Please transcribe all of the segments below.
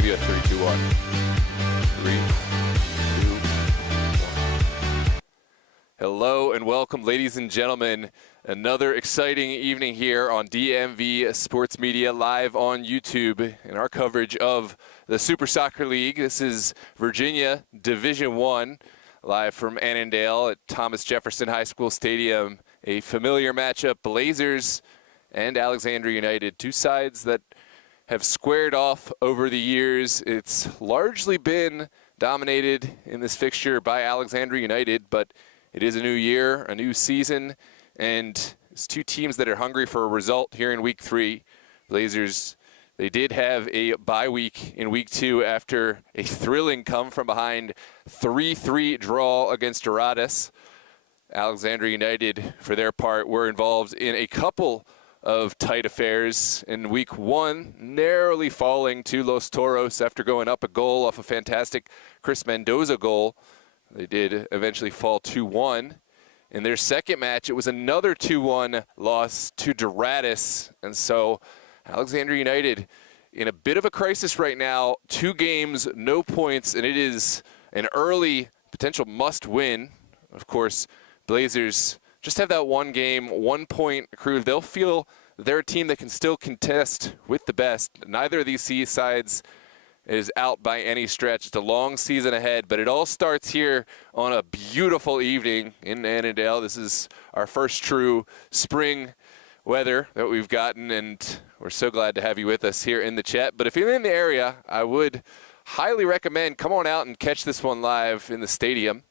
give you a 3, 2, 1. 3, 2, 1. Hello and welcome, ladies and gentlemen. Another exciting evening here on DMV Sports Media, live on YouTube in our coverage of the Super Soccer League. This is Virginia Div1, live from Annandale at Thomas Jefferson High School Stadium. A familiar matchup, Blazers and Alexandria United, two sides that have squared off over the years. It's largely been dominated in this fixture by Alexandria United, but it is a new year, a new season, and it's two teams that are hungry for a result here in Week 3. Blazers, they did have a bye week in Week 2 after a thrilling come-from-behind 3-3 draw against Dorados. Alexandria United, for their part, were involved in a couple of tight affairs in Week 1, narrowly falling to Los Toros after going up a goal off a fantastic Chris Mendoza goal. They did eventually fall 2-1. In their second match, it was another 2-1 loss to Dorados. And so Alexandria United in a bit of a crisis right now. 2 games, no points, and it is an early potential must-win. Of course, Blazers just have that one game, 1 point accrued. They'll feel they're a team that can still contest with the best. Neither of these sides is out by any stretch. It's a long season ahead, but it all starts here on a beautiful evening in Annandale. This is our first true spring weather that we've gotten, and we're so glad to have you with us here in the chat. But if you're in the area, I would highly recommend come on out and catch this one live in the stadium.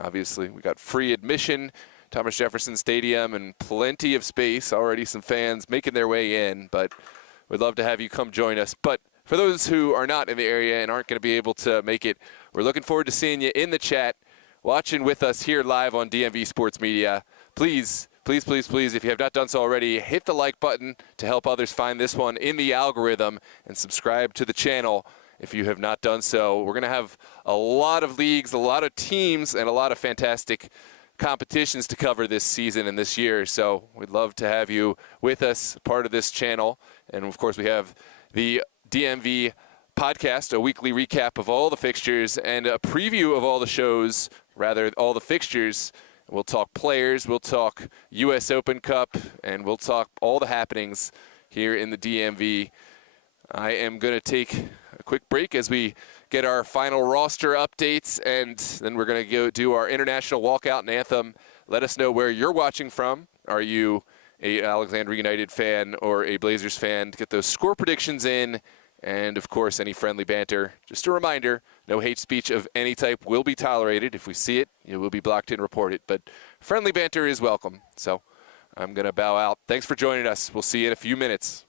Obviously, we got free admission, Thomas Jefferson Stadium, and plenty of space. Already some fans making their way in, but we'd love to have you come join us. But for those who are not in the area and aren't going to be able to make it, we're looking forward to seeing you in the chat, watching with us here live on DMV Sports Media. Please, please, please, please, if you have not done so already, hit the like button to help others find this one in the algorithm, and subscribe to the channel if you have not done so. We're going to have a lot of leagues, a lot of teams, and a lot of fantastic competitions to cover this season and this year. So we'd love to have you with us, part of this channel. And of course, we have the DMV podcast, a weekly recap of all the fixtures and a preview of all the shows, rather all the fixtures. We'll talk players, we'll talk US Open Cup, and we'll talk all the happenings here in the DMV. I am going to take a quick break as we get our final roster updates, and then we're going to go do our international walkout and anthem. Let us know where you're watching from. Are you a Alexandria United fan or a Blazers fan? Get those score predictions in, and of course any friendly banter. Just a reminder, no hate speech of any type will be tolerated. If we see it, it will be blocked and reported, but friendly banter is welcome. So I'm going to bow out. Thanks for joining us. We'll see you in a few minutes.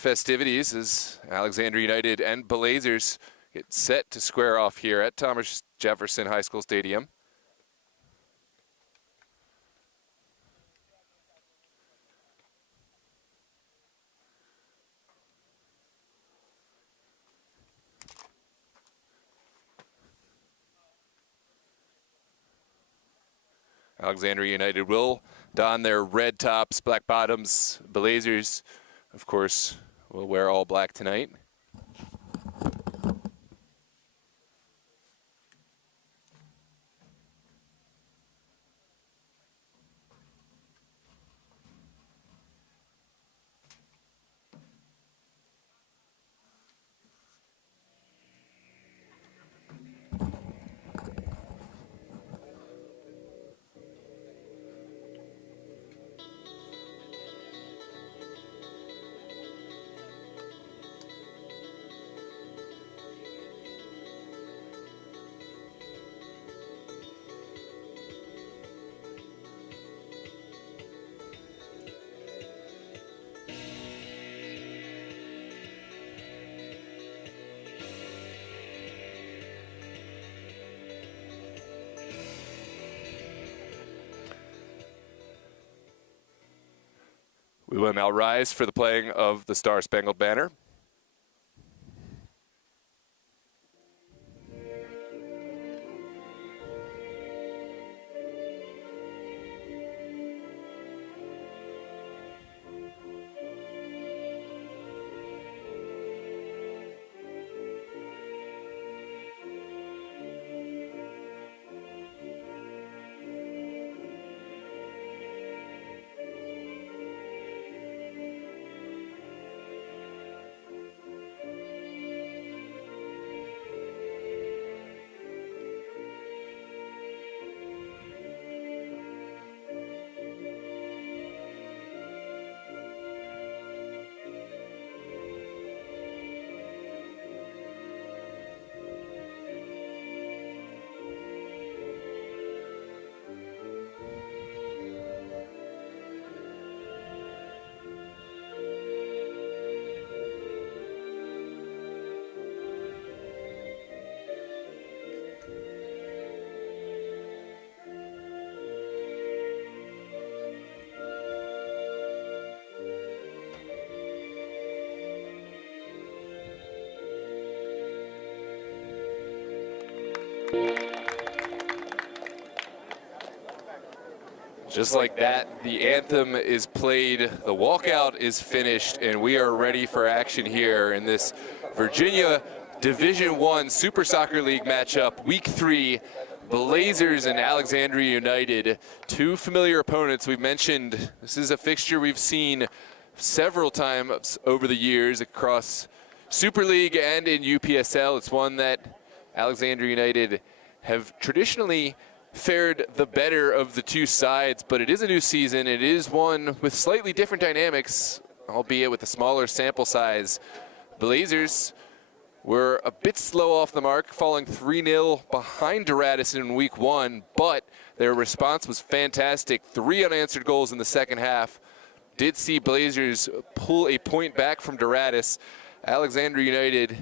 festivities as Alexandria United and Blazers get set to square off here at Thomas Jefferson High School Stadium. Alexandria United will don their red tops, black bottoms. Blazers, of course, will wear all black tonight. We will now rise for the playing of the Star-Spangled Banner. Just like that, the anthem is played, the walkout is finished, and we are ready for action here in this Virginia Division I Super Soccer League matchup, Week 3, Blazers and Alexandria United. Two familiar opponents. We've mentioned this is a fixture we've seen several times over the years across Super League and in UPSL. It's one that Alexandria United have traditionally fared the better of the two sides, but it is a new season. It is one with slightly different dynamics, albeit with a smaller sample size. Blazers were a bit slow off the mark, falling 3-0 behind Doratus in Week 1, but their response was fantastic. 3 unanswered goals in the second half. Did see Blazers pull a point back from Doratus. Alexandria United,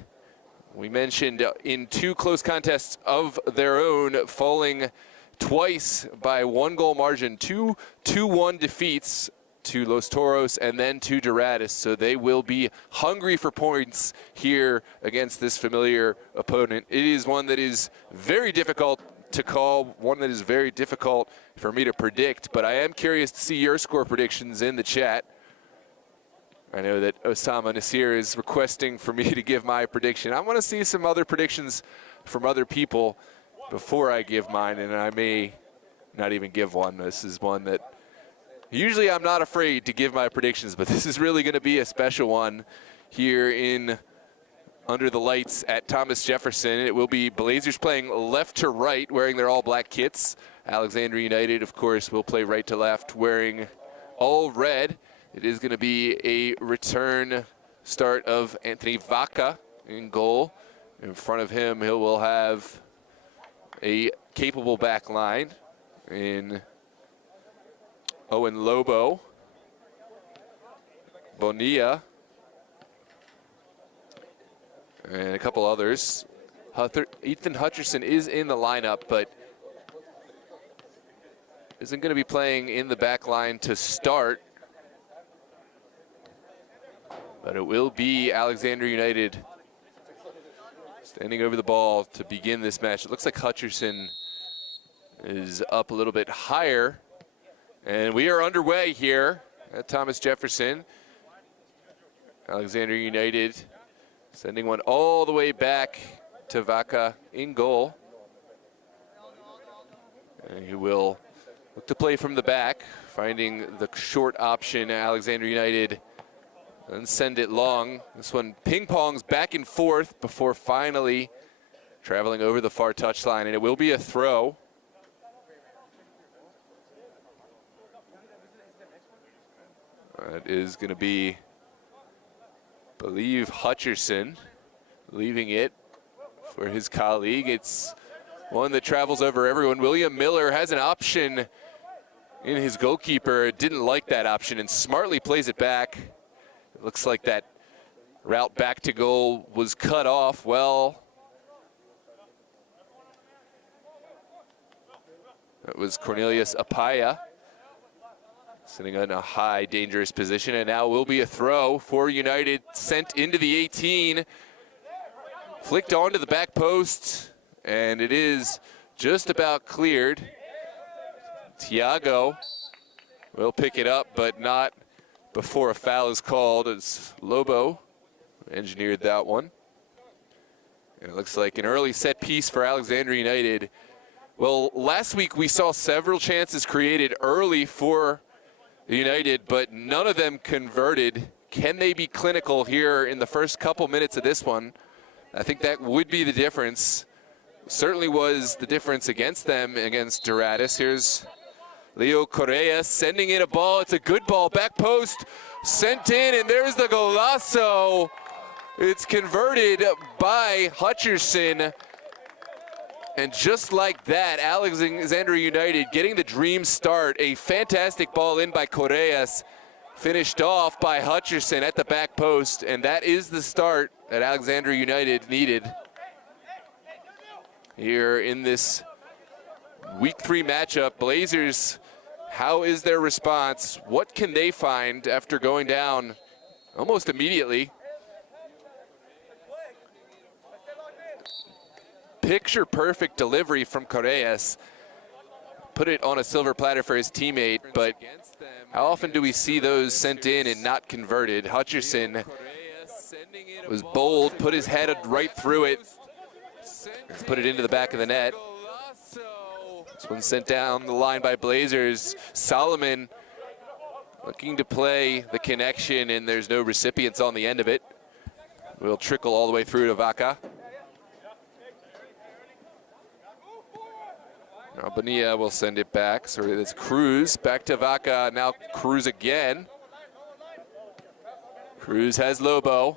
we mentioned, in 2 close contests of their own, falling twice by 1-goal margin, 2 2-1 defeats to Los Toros and then to Doratus. So they will be hungry for points here against this familiar opponent. It is one that is very difficult to call, one that is very difficult for me to predict, but I am curious to see your score predictions in the chat. I know that Osama Nasir is requesting for me to give my prediction. I want to see some other predictions from other people before I give mine, and I may not even give one. This is one that usually I'm not afraid to give my predictions, but this is really going to be a special one here in under the lights at Thomas Jefferson. It will be Blazers playing left to right, wearing their all-black kits. Alexandria United, of course, will play right to left, wearing all red. It is going to be a return start of Anthony Vaca in goal. In front of him, he will have a capable back line in Owen Lobo, Bonilla, and a couple others. Ethan Hutcherson is in the lineup, but isn't going to be playing in the back line to start. But it will be Alexandria United standing over the ball to begin this match. It looks like Hutcherson is up a little bit higher. And we are underway here at Thomas Jefferson. Alexandria United sending one all the way back to Vaca in goal. And he will look to play from the back, finding the short option. Alexandria United and send it long. This one ping-pongs back and forth before finally traveling over the far touchline, and it will be a throw. That is going to be, I believe, Hutcherson leaving it for his colleague. It's one that travels over everyone. William Miller has an option in his goalkeeper. Didn't like that option and smartly plays it back. It looks like that route back to goal was cut off. Well, that was Cornelius Apaya sitting in a high, dangerous position, and now will be a throw for United, sent into the 18, flicked onto the back post, and it is just about cleared. Tiago will pick it up, but not before a foul is called, as Lobo engineered that one. And it looks like an early set piece for Alexandria United. Well, last week we saw several chances created early for United, but none of them converted. Can they be clinical here in the first couple minutes of this one? I think that would be the difference. Certainly was the difference against them, against Doratus. Here's Leo Correa sending in a ball. It's a good ball, back post, sent in, and there's the golazo. It's converted by Hutcherson. And just like that, Alexandria United getting the dream start. A fantastic ball in by Correas, finished off by Hutcherson at the back post, and that is the start that Alexandria United needed here in this week 3 matchup. Blazers, how is their response? What can they find after going down almost immediately? Picture perfect delivery from Correas. Put it on a silver platter for his teammate, but how often do we see those sent in and not converted? Hutcherson was bold, put his head right through it, put it into the back of the net. This one sent down the line by Blazers. Solomon looking to play the connection, and there's no recipients on the end of it. Will trickle all the way through to Vaca. Now Bonilla will send it back. So it's Cruz back to Vaca. Now Cruz again. Cruz has Lobo.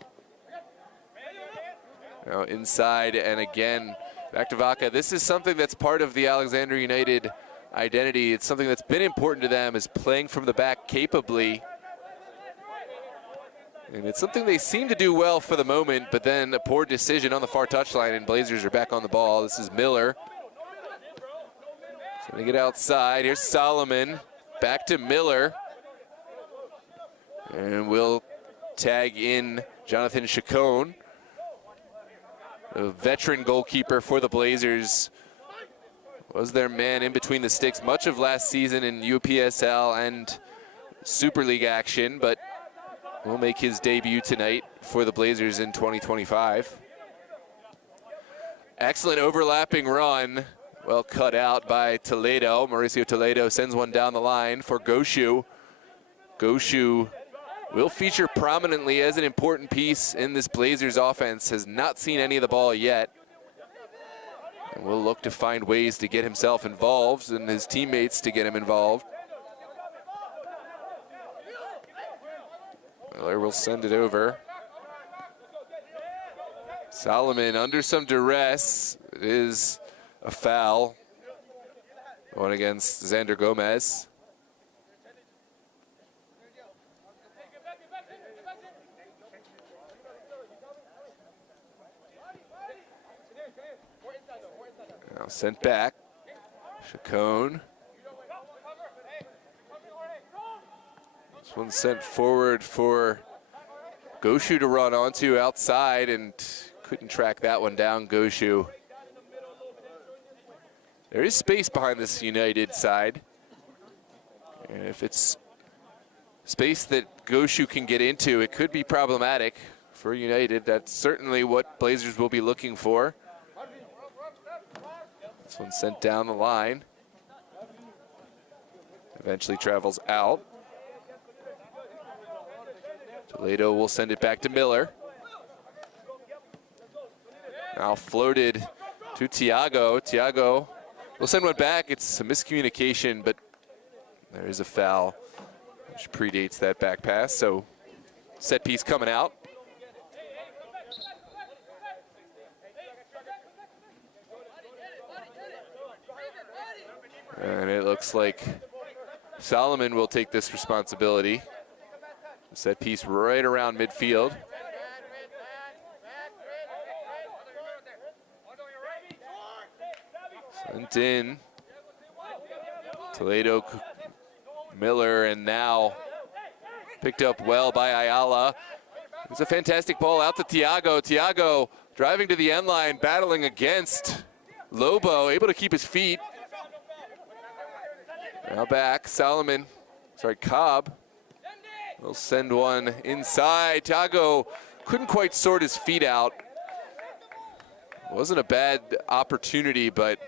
Now inside and again back to Vaca. This is something that's part of the Alexandria United identity. It's something that's been important to them, is playing from the back capably. And it's something they seem to do well for the moment, but then a poor decision on the far touchline, and Blazers are back on the ball. This is Miller. Gonna get outside. Here's Solomon. Back to Miller. And we'll tag in Jonathan Chacon, a veteran goalkeeper for the Blazers. Was their man in between the sticks much of last season in UPSL and Super League action, but will make his debut tonight for the Blazers in 2025. Excellent overlapping run. Well cut out by Toledo. Mauricio Toledo sends one down the line for Goshu. Goshu will feature prominently as an important piece in this Blazers offense. Has not seen any of the ball yet. And will look to find ways to get himself involved and his teammates to get him involved. Miller will send it over. Solomon under some duress. It is a foul. One against Xander Gomez. Sent back. Chacon. This one's sent forward for Goshu to run onto outside, and couldn't track that one down, Goshu. There is space behind this United side. And if it's space that Goshu can get into, it could be problematic for United. That's certainly what Blazers will be looking for. This one sent down the line. Eventually travels out. Toledo will send it back to Miller. Now floated to Tiago. Tiago will send one back. It's a miscommunication, but there is a foul which predates that back pass. So set piece coming out. And it looks like Solomon will take this responsibility. Set piece right around midfield. Sent in. Toledo, Miller, and now picked up well by Ayala. It's a fantastic ball out to Tiago. Tiago driving to the end line, battling against Lobo, able to keep his feet. Now back, Solomon, sorry, Cobb. Will send one inside. Tiago couldn't quite sort his feet out. Wasn't a bad opportunity, but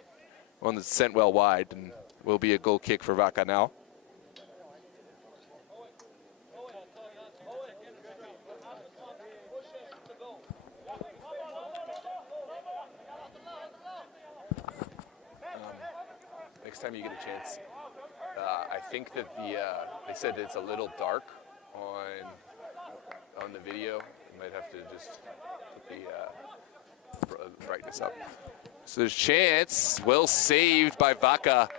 one that's sent well wide, and will be a goal kick for Vaca now. Next time you get a chance, I think that they said it's a little dark on the video. You might have to just put the brightness up. So there's chance, well saved by Vaca.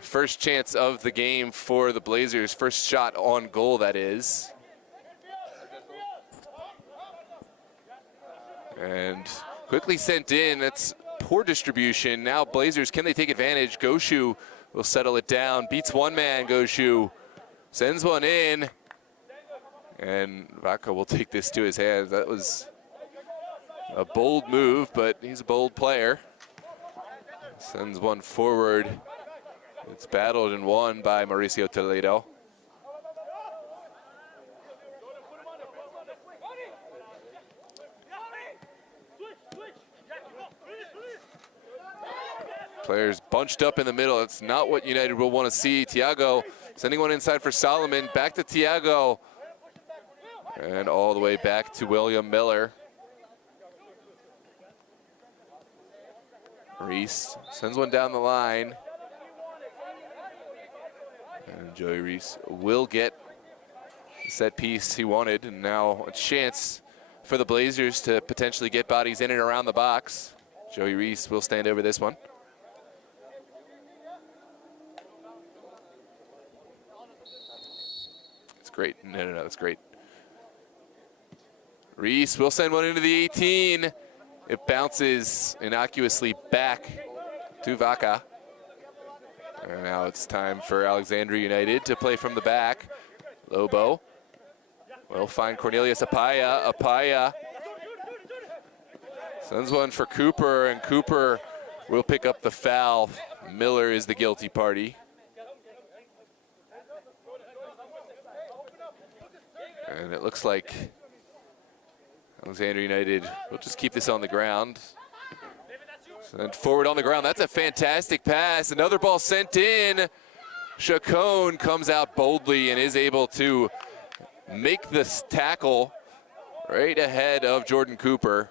First chance of the game for the Blazers. First shot on goal, that is. And quickly sent in. That's poor distribution. Now Blazers, can they take advantage? Goshu will settle it down. Beats one man, Goshu. Sends one in. And Vaca will take this to his hands. That was a bold move, but he's a bold player. Sends one forward. It's battled and won by Mauricio Toledo. Players bunched up in the middle. That's not what United will want to see. Tiago sending one inside for Solomon. Back to Tiago. And all the way back to William Miller. Reese sends one down the line. And Joey Reese will get the set piece he wanted. And now a chance for the Blazers to potentially get bodies in and around the box. Joey Reese will stand over this one. It's great. No, that's great. Reese will send one into the 18. It bounces innocuously back to Vaca. And now it's time for Alexandria United to play from the back. Lobo will find Cornelius Apaya. Apaya sends one for Cooper, and Cooper will pick up the foul. Miller is the guilty party. And it looks like Alexandria United will just keep this on the ground. Sent forward on the ground. That's a fantastic pass. Another ball sent in. Chacon comes out boldly and is able to make this tackle right ahead of Jordan Cooper.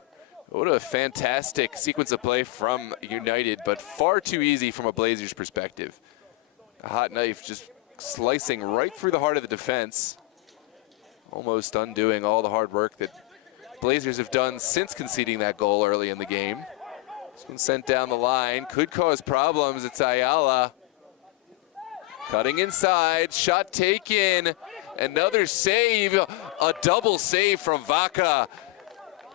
What a fantastic sequence of play from United, but far too easy from a Blazers perspective. A hot knife just slicing right through the heart of the defense, almost undoing all the hard work that Blazers have done since conceding that goal early in the game. This one sent down the line, could cause problems. It's Ayala cutting inside, shot taken, another save, a double save from Vaca,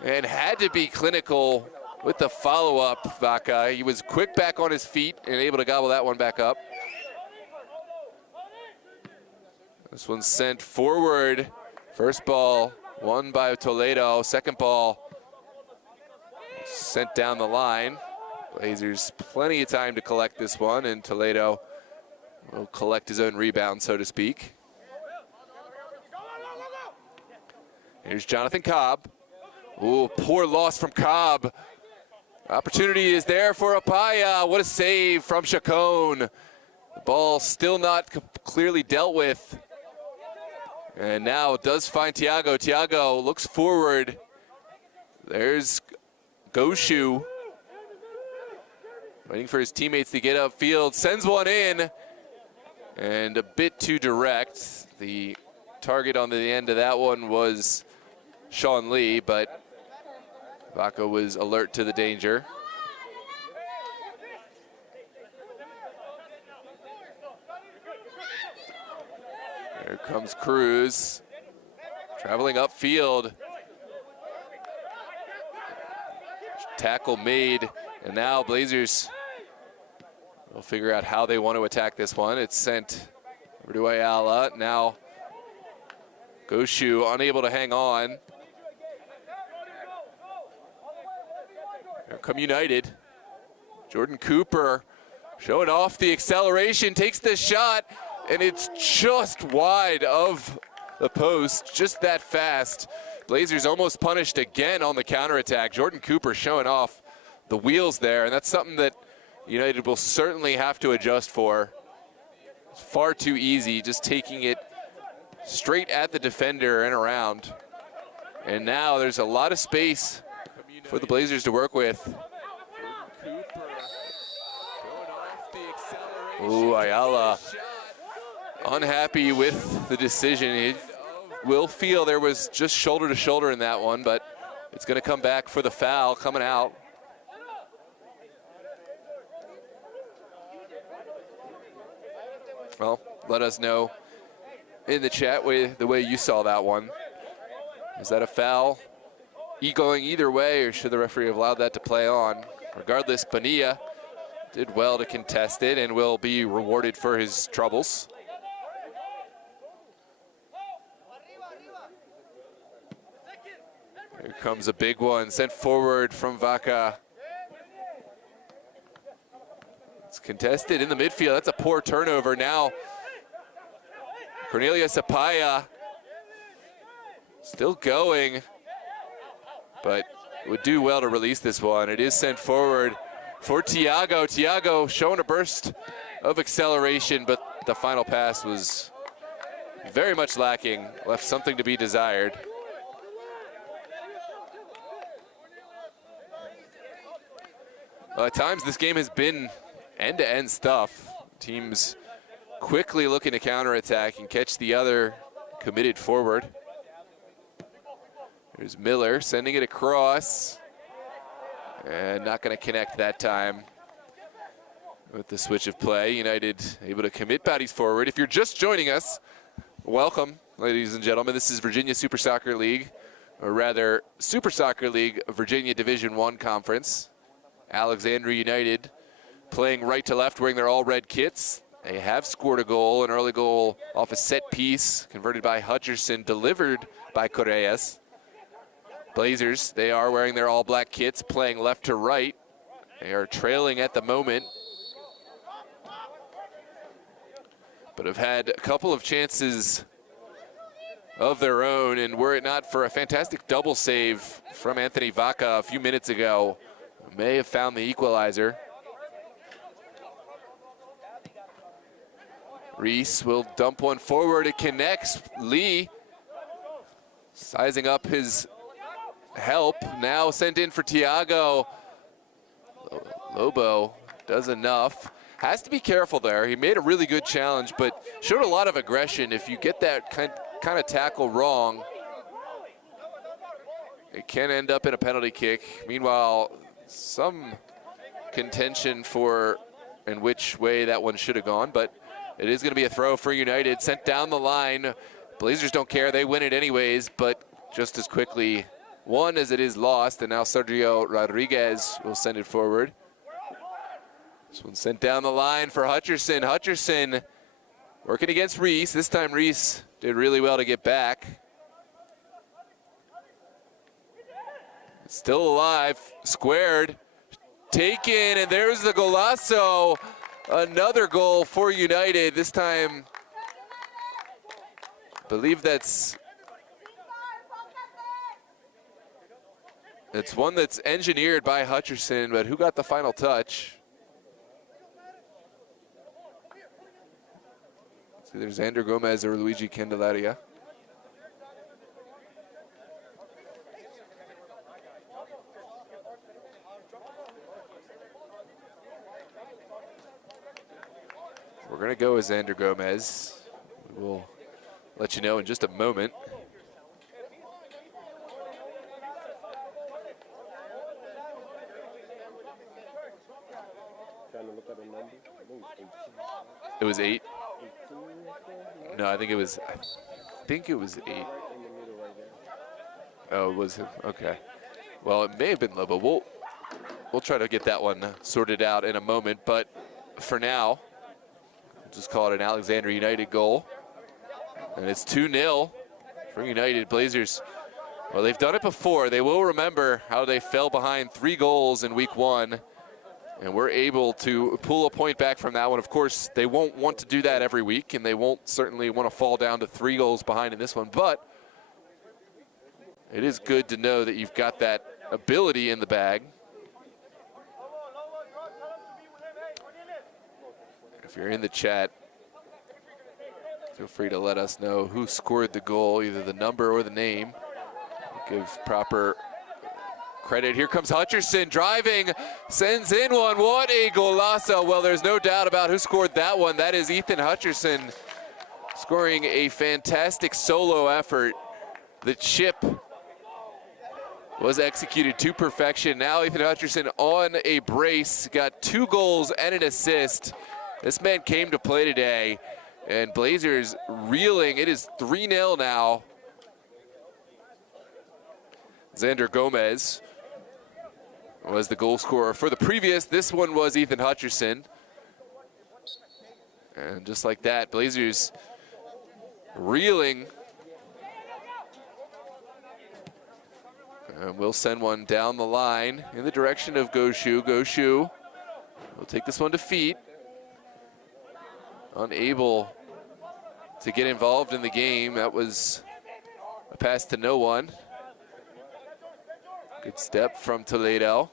and had to be clinical with the follow-up, Vaca. He was quick back on his feet and able to gobble that one back up. This one's sent forward. First ball won by Toledo. Second ball sent down the line. Blazers plenty of time to collect this one, and Toledo will collect his own rebound, so to speak. Here's Jonathan Cobb. Ooh, poor loss from Cobb. Opportunity is there for Apaya. What a save from Chacon. The ball still not clearly dealt with. And now it does find Tiago. Tiago looks forward. There's Goshu. Waiting for his teammates to get upfield. Sends one in. And a bit too direct. The target on the end of that one was Sean Lee, but Vaca was alert to the danger. There comes Cruz, traveling upfield. Tackle made, and now Blazers will figure out how they want to attack this one. It's sent over to Ayala. Now Goshu unable to hang on. Here come United. Jordan Cooper showing off the acceleration, takes the shot, and it's just wide of the post, just that fast. Blazers almost punished again on the counterattack. Jordan Cooper showing off the wheels there, and that's something that United will certainly have to adjust for. It's far too easy, just taking it straight at the defender and around. And now there's a lot of space for the Blazers to work with. Ooh, Ayala unhappy with the decision. He will feel there was just shoulder to shoulder in that one, but it's going to come back for the foul coming out. Well, let us know in the chat the way you saw that one. Is that a foul going either way, or should the referee have allowed that to play on? Regardless, Bonilla did well to contest it and will be rewarded for his troubles. Here comes a big one sent forward from Vaca. It's contested in the midfield. That's a poor turnover. Now Cornelius Apaya still going, but would do well to release this one. It is sent forward for Tiago. Tiago showing a burst of acceleration, but the final pass was very much lacking, left something to be desired. At times this game has been end-to-end stuff. Teams quickly looking to counterattack and catch the other committed forward. There's Miller sending it across, and not going to connect that time with the switch of play. United able to commit bodies forward. If you're just joining us, welcome, ladies and gentlemen. This is Virginia Super Soccer League, or rather Super Soccer League Virginia Division I Conference. Alexandria United playing right to left, wearing their all-red kits. They have scored a goal, an early goal off a set piece, converted by Hutcherson, delivered by Correas. Blazers, they are wearing their all-black kits, playing left to right. They are trailing at the moment, but have had a couple of chances of their own, and were it not for a fantastic double save from Anthony Vaca a few minutes ago, may have found the equalizer. Reese will dump one forward. It connects. Lee sizing up his help. Now sent in for Tiago. Lobo does enough. Has to be careful there. He made a really good challenge, but showed a lot of aggression. If you get that kind of tackle wrong, it can end up in a penalty kick. Meanwhile, some contention for in which way that one should have gone, but it is going to be a throw for United, sent down the line. Blazers don't care, they win it anyways, but just as quickly one as it is lost, and now Sergio Rodriguez will send it forward. This one's sent down the line for Hutcherson. Hutcherson working against Reese. This time Reese did really well to get back. Still alive, squared, taken, and there's the golazo. Another goal for United. This time, I believe that's one that's engineered by Hutcherson, but who got the final touch? It's either Xander Gomez or Luigi Candelaria. We're going to go with Xander Gomez. We'll let you know in just a moment. It was 8. No, I think it was 8. Oh, it was him. Okay. Well, it may have been Lobo. We'll try to get that one sorted out in a moment, but for now, we'll just call it an Alexandria United goal. And it's 2-0 for United. Blazers, well, they've done it before. They will remember how they fell behind 3 goals in week 1. And we're able to pull a point back from that one. Of course, they won't want to do that every week, and they won't certainly want to fall down to 3 goals behind in this one. But it is good to know that you've got that ability in the bag. If you're in the chat, feel free to let us know who scored the goal, either the number or the name. We'll give proper credit. Here comes Hutcherson driving, sends in one. What a golazo. Well, there's no doubt about who scored that one. That is Ethan Hutcherson scoring a fantastic solo effort. The chip was executed to perfection. Now Ethan Hutcherson on a brace, got 2 goals and an assist. This man came to play today, and Blazers reeling. It is 3-0 now. Xander Gomez was the goal scorer for the previous. This one was Ethan Hutcherson. And just like that, Blazers reeling. And we'll send one down the line in the direction of Goshu. Goshu will take this one to feet. Unable to get involved in the game. That was a pass to no one. Good step from Toledo.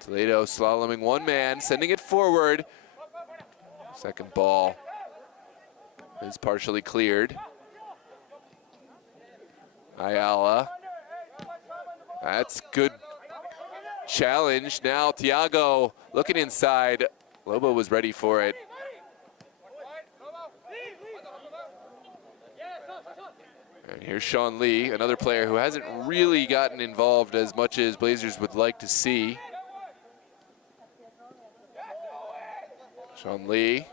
Toledo slaloming one man, sending it forward. Second ball is partially cleared. Ayala. That's good challenge. Now Thiago looking inside. Lobo was ready for it. And here's Sean Lee, another player who hasn't really gotten involved as much as Blazers would like to see. Sean Lee.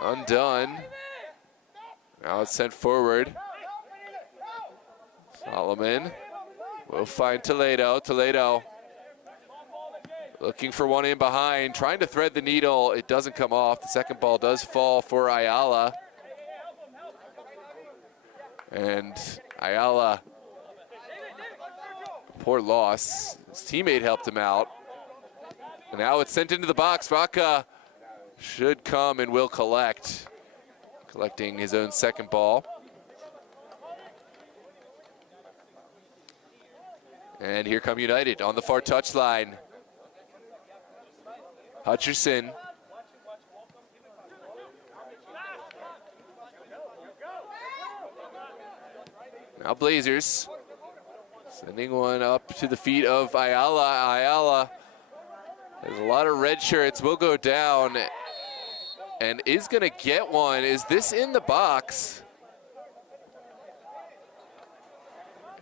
Undone. Now it's sent forward. Solomon will find Toledo. Toledo looking for one in behind, trying to thread the needle. It doesn't come off. The second ball does fall for Ayala. And Ayala, poor loss. His teammate helped him out. And now it's sent into the box. Vaca should come and will collect. Collecting his own second ball. And here come United on the far touchline. Hutcherson. Now Blazers sending one up to the feet of Ayala. Ayala, there's a lot of red shirts, will go down and is gonna get one. Is this in the box?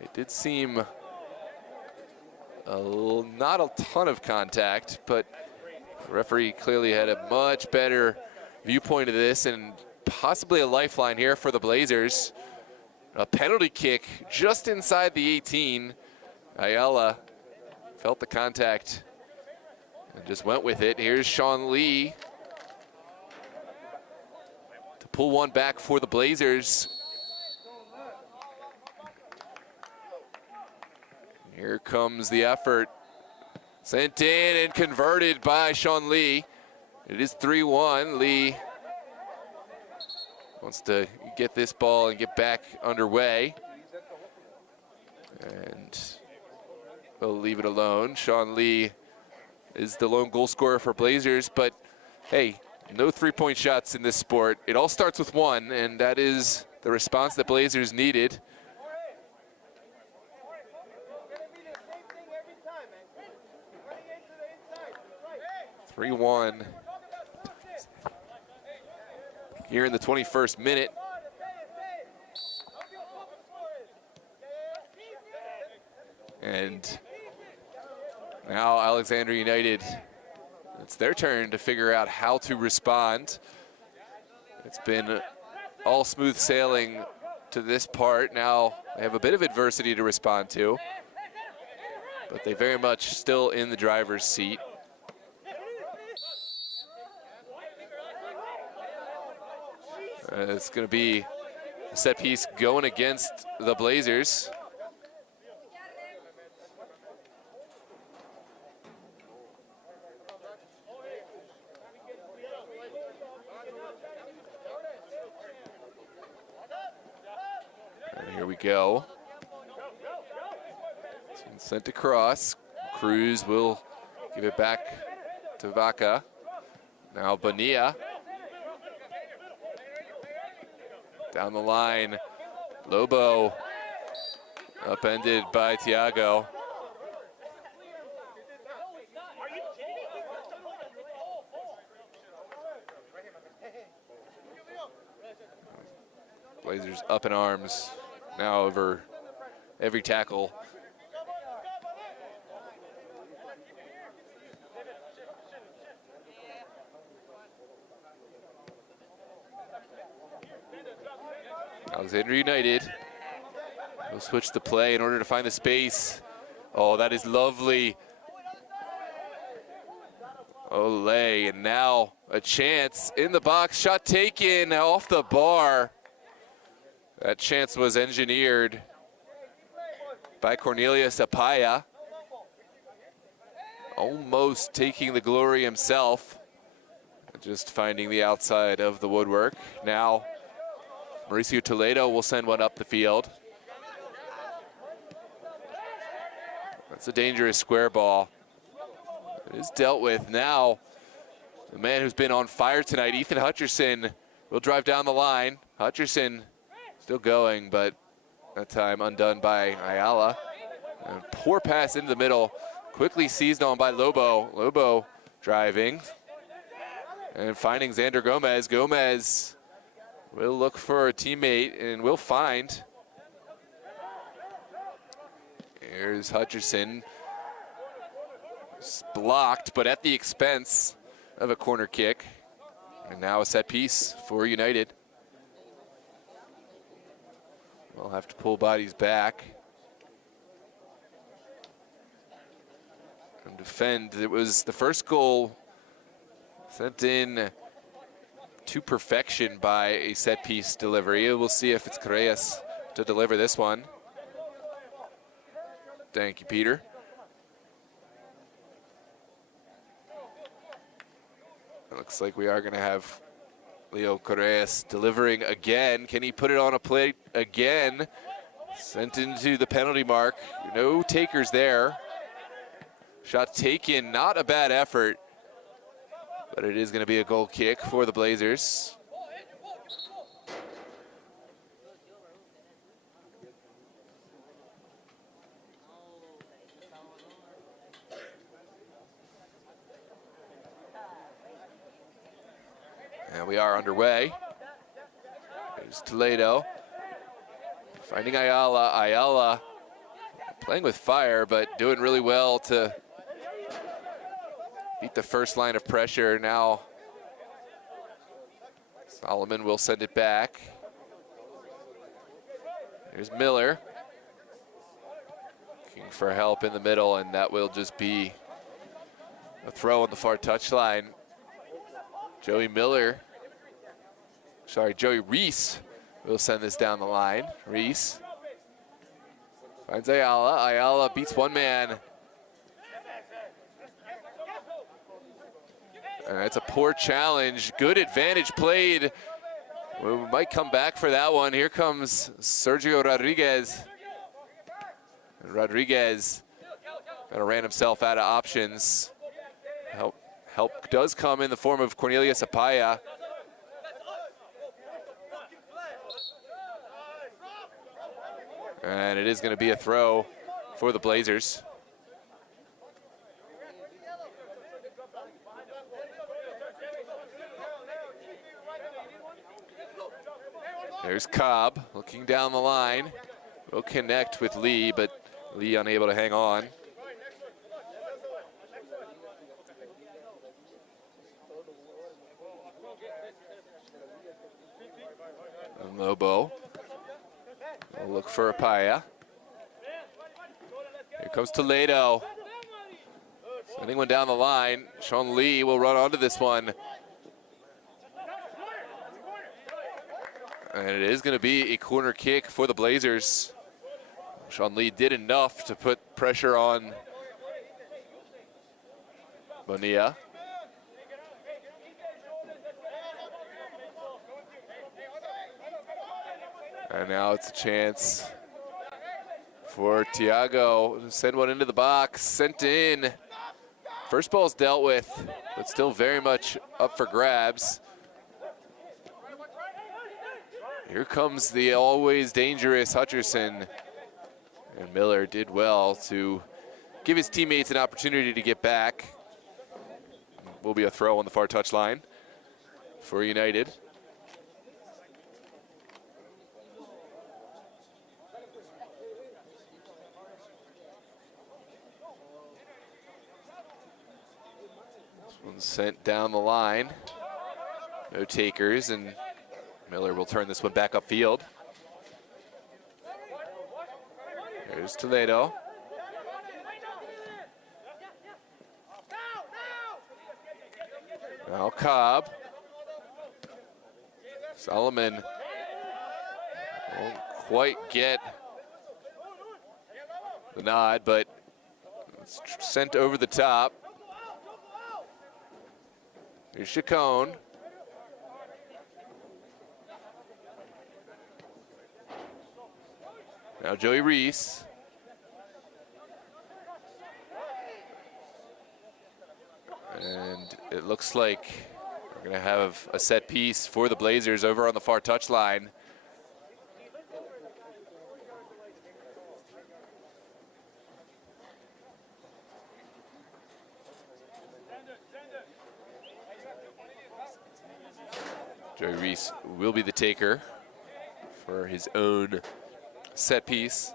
It did seem not a ton of contact, but the referee clearly had a much better viewpoint of this and possibly a lifeline here for the Blazers. A penalty kick just inside the 18. Ayala felt the contact and just went with it. Here's Sean Lee to pull one back for the Blazers. Here comes the effort. Sent in and converted by Sean Lee. It is 3-1. Lee wants to get this ball and get back underway. And we'll leave it alone. Sean Lee is the lone goal scorer for Blazers, but hey, no three-point shots in this sport. It all starts with one, and that is the response that Blazers needed. 3-1 here in the 21st minute. And now Alexandria United, it's their turn to figure out how to respond. It's been all smooth sailing to this part. Now they have a bit of adversity to respond to, but they very much still in the driver's seat. It's going to be a set piece going against the Blazers. And here we go. Sent across. Cruz will give it back to Vaca. Now Bonilla. Down the line, Lobo upended by Thiago. Blazers up in arms now over every tackle. Alexandria United will switch the play in order to find the space. Oh, that is lovely. Olay, and now a chance in the box. Shot taken off the bar. That chance was engineered by Cornelius Apaya. Almost taking the glory himself. Just finding the outside of the woodwork. Now Mauricio Toledo will send one up the field. That's a dangerous square ball. It is dealt with. Now, the man who's been on fire tonight, Ethan Hutcherson, will drive down the line. Hutcherson still going, but that time undone by Ayala. And poor pass into the middle, quickly seized on by Lobo. Lobo driving and finding Xander Gomez. Gomez will look for a teammate and will find. Here's Hutcherson. It's blocked, but at the expense of a corner kick. And now a set piece for United. We'll have to pull bodies back and defend. It was the first goal sent in to perfection by a set piece delivery. We'll see if it's Correas to deliver this one. Thank you, Peter. It looks like we are going to have Leo Correas delivering again. Can he put it on a plate again? Sent into the penalty mark. No takers there. Shot taken, not a bad effort. But it is going to be a goal kick for the Blazers. And we are underway. There's Toledo. Finding Ayala. Ayala playing with fire, but doing really well to beat the first line of pressure. Now Solomon will send it back. There's Miller. Looking for help in the middle, and that will just be a throw on the far touchline. Joey Reese will send this down the line. Reese finds Ayala. Ayala beats one man. And it's a poor challenge. Good advantage played. We might come back for that one. Here comes Sergio Rodriguez. And Rodriguez kind of ran himself out of options. Help does come in the form of Cornelius Apaya. And it is going to be a throw for the Blazers. There's Cobb looking down the line. Will connect with Lee, but Lee unable to hang on. And Lobo will look for Apaya. Here comes Toledo. Sending one down the line. Sean Lee will run onto this one. And it is going to be a corner kick for the Blazers. Sean Lee did enough to put pressure on Bonilla. And now it's a chance for Tiago to send one into the box. Sent in. First ball's dealt with, but still very much up for grabs. Here comes the always dangerous Hutcherson. And Miller did well to give his teammates an opportunity to get back. Will be a throw on the far touchline for United. This one's sent down the line. No takers, and Miller will turn this one back upfield. There's Toledo. Now Cobb. Solomon won't quite get the nod, but it's sent over the top. Here's Chacon. Now Joey Reese. And it looks like we're going to have a set piece for the Blazers over on the far touchline. Joey Reese will be the taker for his own set piece.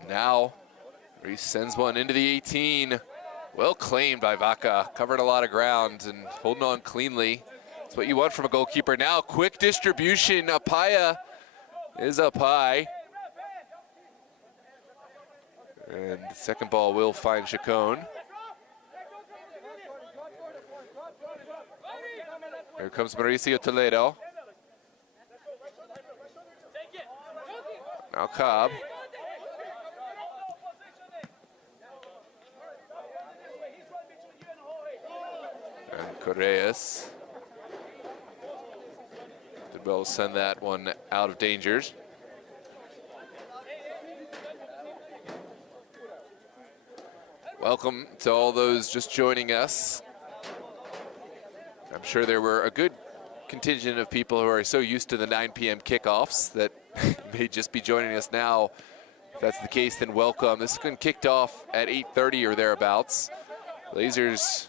And now Reese sends one into the 18. Well claimed by Vaca. Covered a lot of ground and holding on cleanly. That's what you want from a goalkeeper. Now quick distribution. Apaya is up high. And the second ball will find Chacon. Here comes Mauricio Toledo. Now Cobb. And Correas. Did well send that one out of dangers. Welcome to all those just joining us. I'm sure there were a good contingent of people who are so used to the 9 p.m. kickoffs that may just be joining us now. If that's the case, then welcome. This has been kicked off at 8:30 or thereabouts. Blazers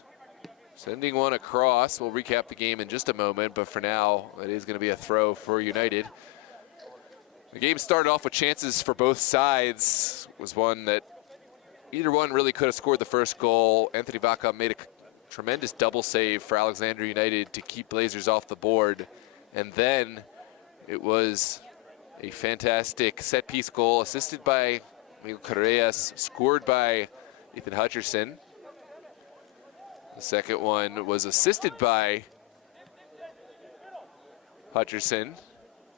sending one across. We'll recap the game in just a moment, but for now, it is going to be a throw for United. The game started off with chances for both sides. It was one that either one really could have scored the first goal. Anthony Vaca made a tremendous double save for Alexandria United to keep Blazers off the board. And then it was a fantastic set-piece goal assisted by Miguel Correas, scored by Ethan Hutcherson. The second one was assisted by Hutcherson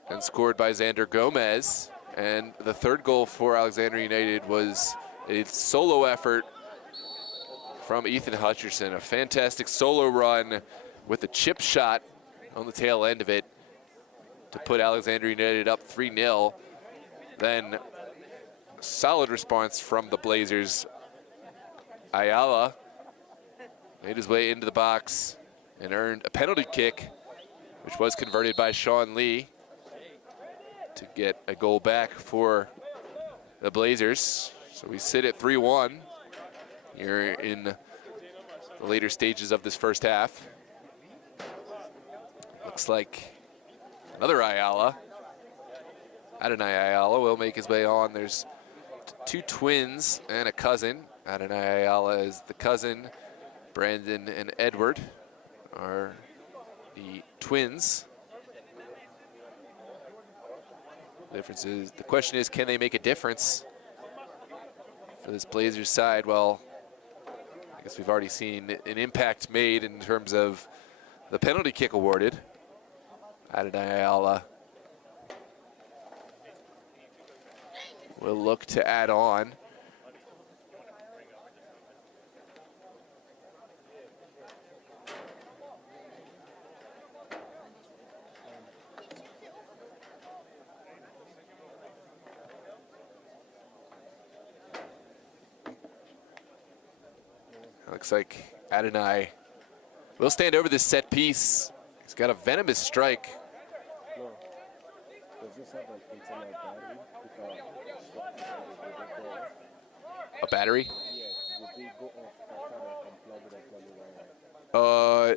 and scored by Xander Gomez. And the third goal for Alexandria United was a solo effort from Ethan Hutcherson. A fantastic solo run with a chip shot on the tail end of it to put Alexandria United up 3-0. Then solid response from the Blazers. Ayala made his way into the box and earned a penalty kick, which was converted by Sean Lee to get a goal back for the Blazers. So we sit at 3-1 here in the later stages of this first half. Looks like another Ayala. Adonai Ayala will make his way on. There's two twins and a cousin. Adonai Ayala is the cousin. Brandon and Edward are the twins. The question is, can they make a difference for this Blazers side? Well, I guess we've already seen an impact made in terms of the penalty kick awarded. Adonai Ayala will look to add on. Looks like Adonai will stand over this set piece. He's got a venomous strike. A battery? No.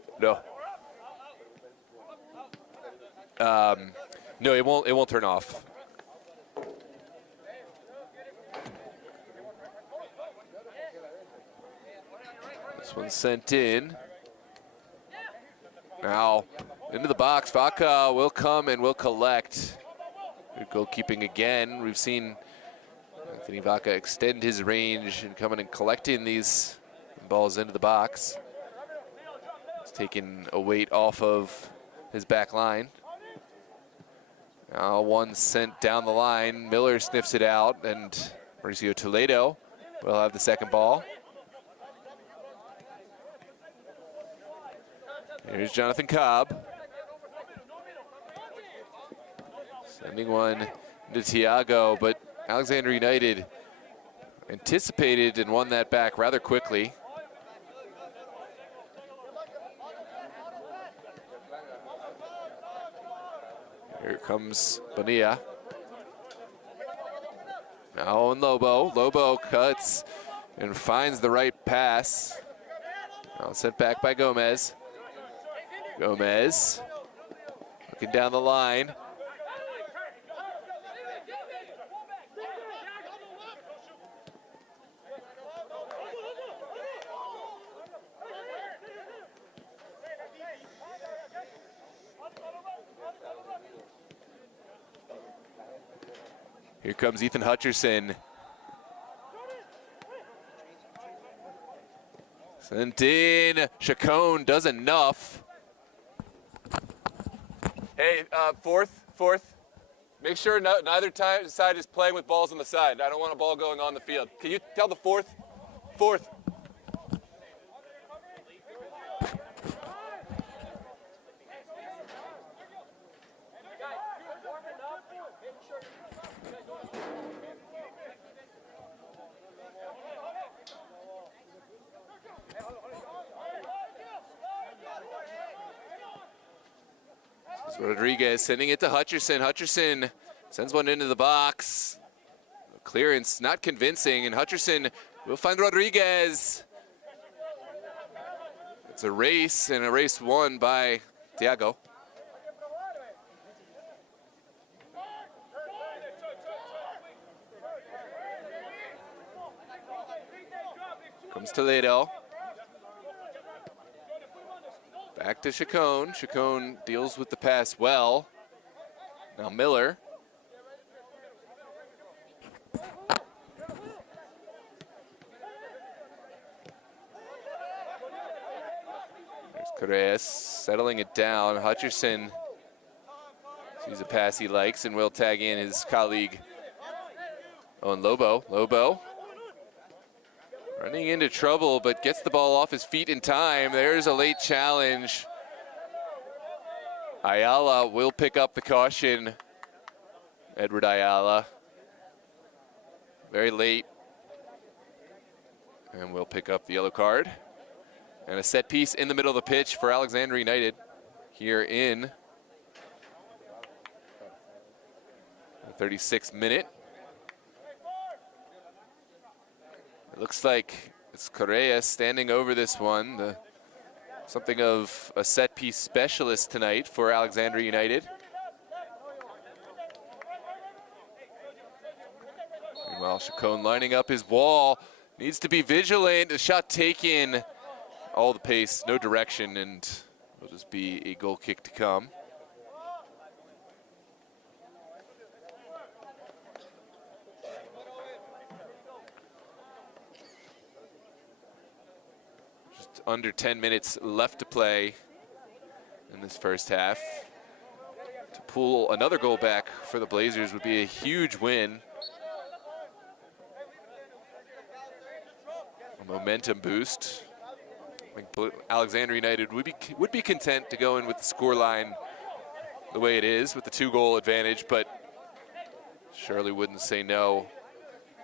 No, it won't turn off. This one's sent in. Now, into the box, Vaca will come and will collect. Good goalkeeping again. We've seen Anthony Vaca extend his range and coming and collecting these balls into the box. He's taking a weight off of his back line. Now one sent down the line. Miller sniffs it out, and Mauricio Toledo will have the second ball. Here's Jonathan Cobb. Sending one to Tiago, but Alexandria United anticipated and won that back rather quickly. Here comes Bonilla. Now on Lobo. Lobo cuts and finds the right pass. Now sent back by Gomez. Gomez looking down the line. Here comes Ethan Hutcherson. Sent in. Chacon does enough. Hey, fourth. Make sure neither side is playing with balls on the side. I don't want a ball going on the field. Can you tell the fourth? Rodriguez sending it to Hutcherson. Hutcherson sends one into the box. Clearance not convincing, and Hutcherson will find Rodriguez. It's a race, and a race won by Tiago. Comes Toledo. Back to Chacon. Chacon deals with the pass well. Now Miller. There's Correas settling it down. Hutcherson sees a pass he likes and will tag in his colleague Owen Lobo. Lobo running into trouble, but gets the ball off his feet in time. There's a late challenge. Ayala will pick up the caution. Edward Ayala. Very late. And will pick up the yellow card. And a set piece in the middle of the pitch for Alexandria United here in the 36th minute. It looks like it's Correa standing over this one. Something of a set piece specialist tonight for Alexandria United. Meanwhile, Chacon lining up his wall. Needs to be vigilant. The shot taken. All the pace, no direction, and it'll just be a goal kick to come. Just under 10 minutes left to play in this first half. To pull another goal back for the Blazers would be a huge win. A momentum boost. I think Alexandria United would be content to go in with the scoreline the way it is with the 2-goal advantage, but surely wouldn't say no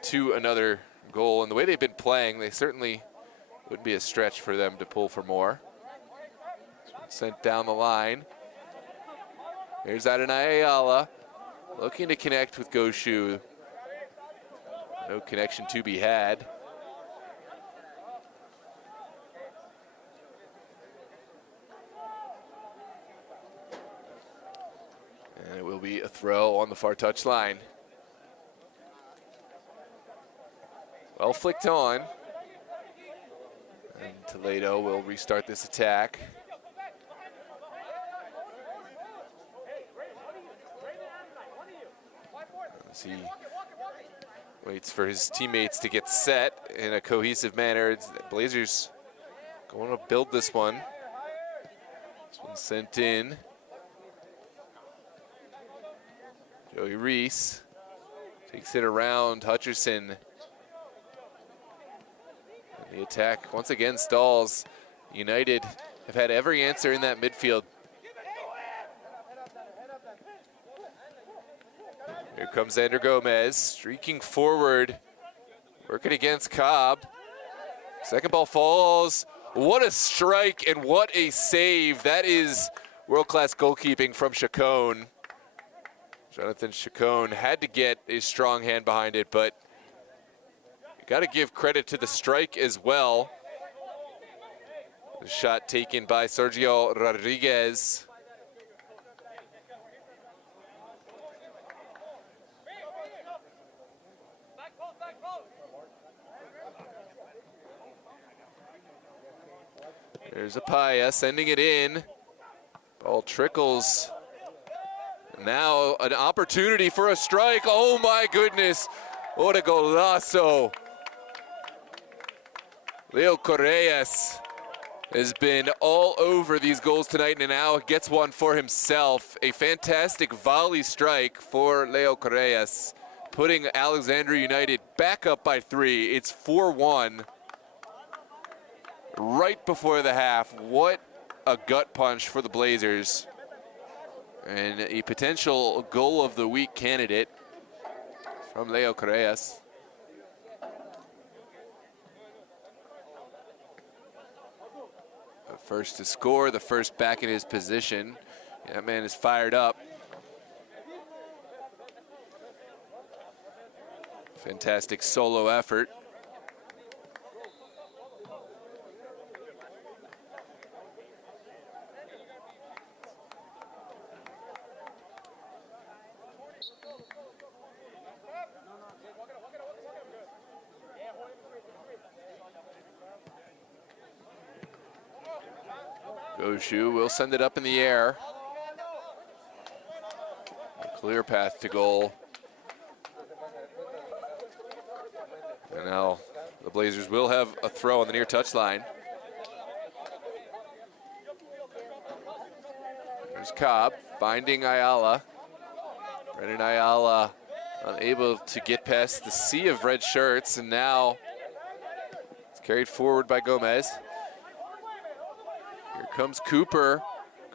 to another goal. And the way they've been playing, they certainly wouldn't be a stretch for them to pull for more. Sent down the line. Here's Adonai Ayala looking to connect with Goshu. No connection to be had. And it will be a throw on the far touchline. Well flicked on. And Toledo will restart this attack. As he waits for his teammates to get set in a cohesive manner. It's the Blazers going to build this one. This one's sent in. Joey Reese takes it around Hutcherson. And the attack once again stalls. United have had every answer in that midfield. Here comes Xander Gomez, streaking forward, working against Cobb. Second ball falls. What a strike and what a save. That is world-class goalkeeping from Chacon. Jonathan Chacon had to get a strong hand behind it, but you got to give credit to the strike as well. The shot taken by Sergio Rodriguez. There's Apaya sending it in. Ball trickles. Now an opportunity for a strike. Oh my goodness. What a golazo. Leo Correas has been all over these goals tonight and now gets one for himself. A fantastic volley strike for Leo Correas, putting Alexandria United back up by 3. It's 4-1. Right before the half. What a gut punch for the Blazers. And a potential goal of the week candidate from Leo Correas. The first to score, the first back in his position. That man is fired up. Fantastic solo effort. Goshu will send it up in the air. A clear path to goal. And now the Blazers will have a throw on the near touchline. There's Cobb finding Ayala. Brendan Ayala unable to get past the sea of red shirts, and now it's carried forward by Gomez. Here comes Cooper.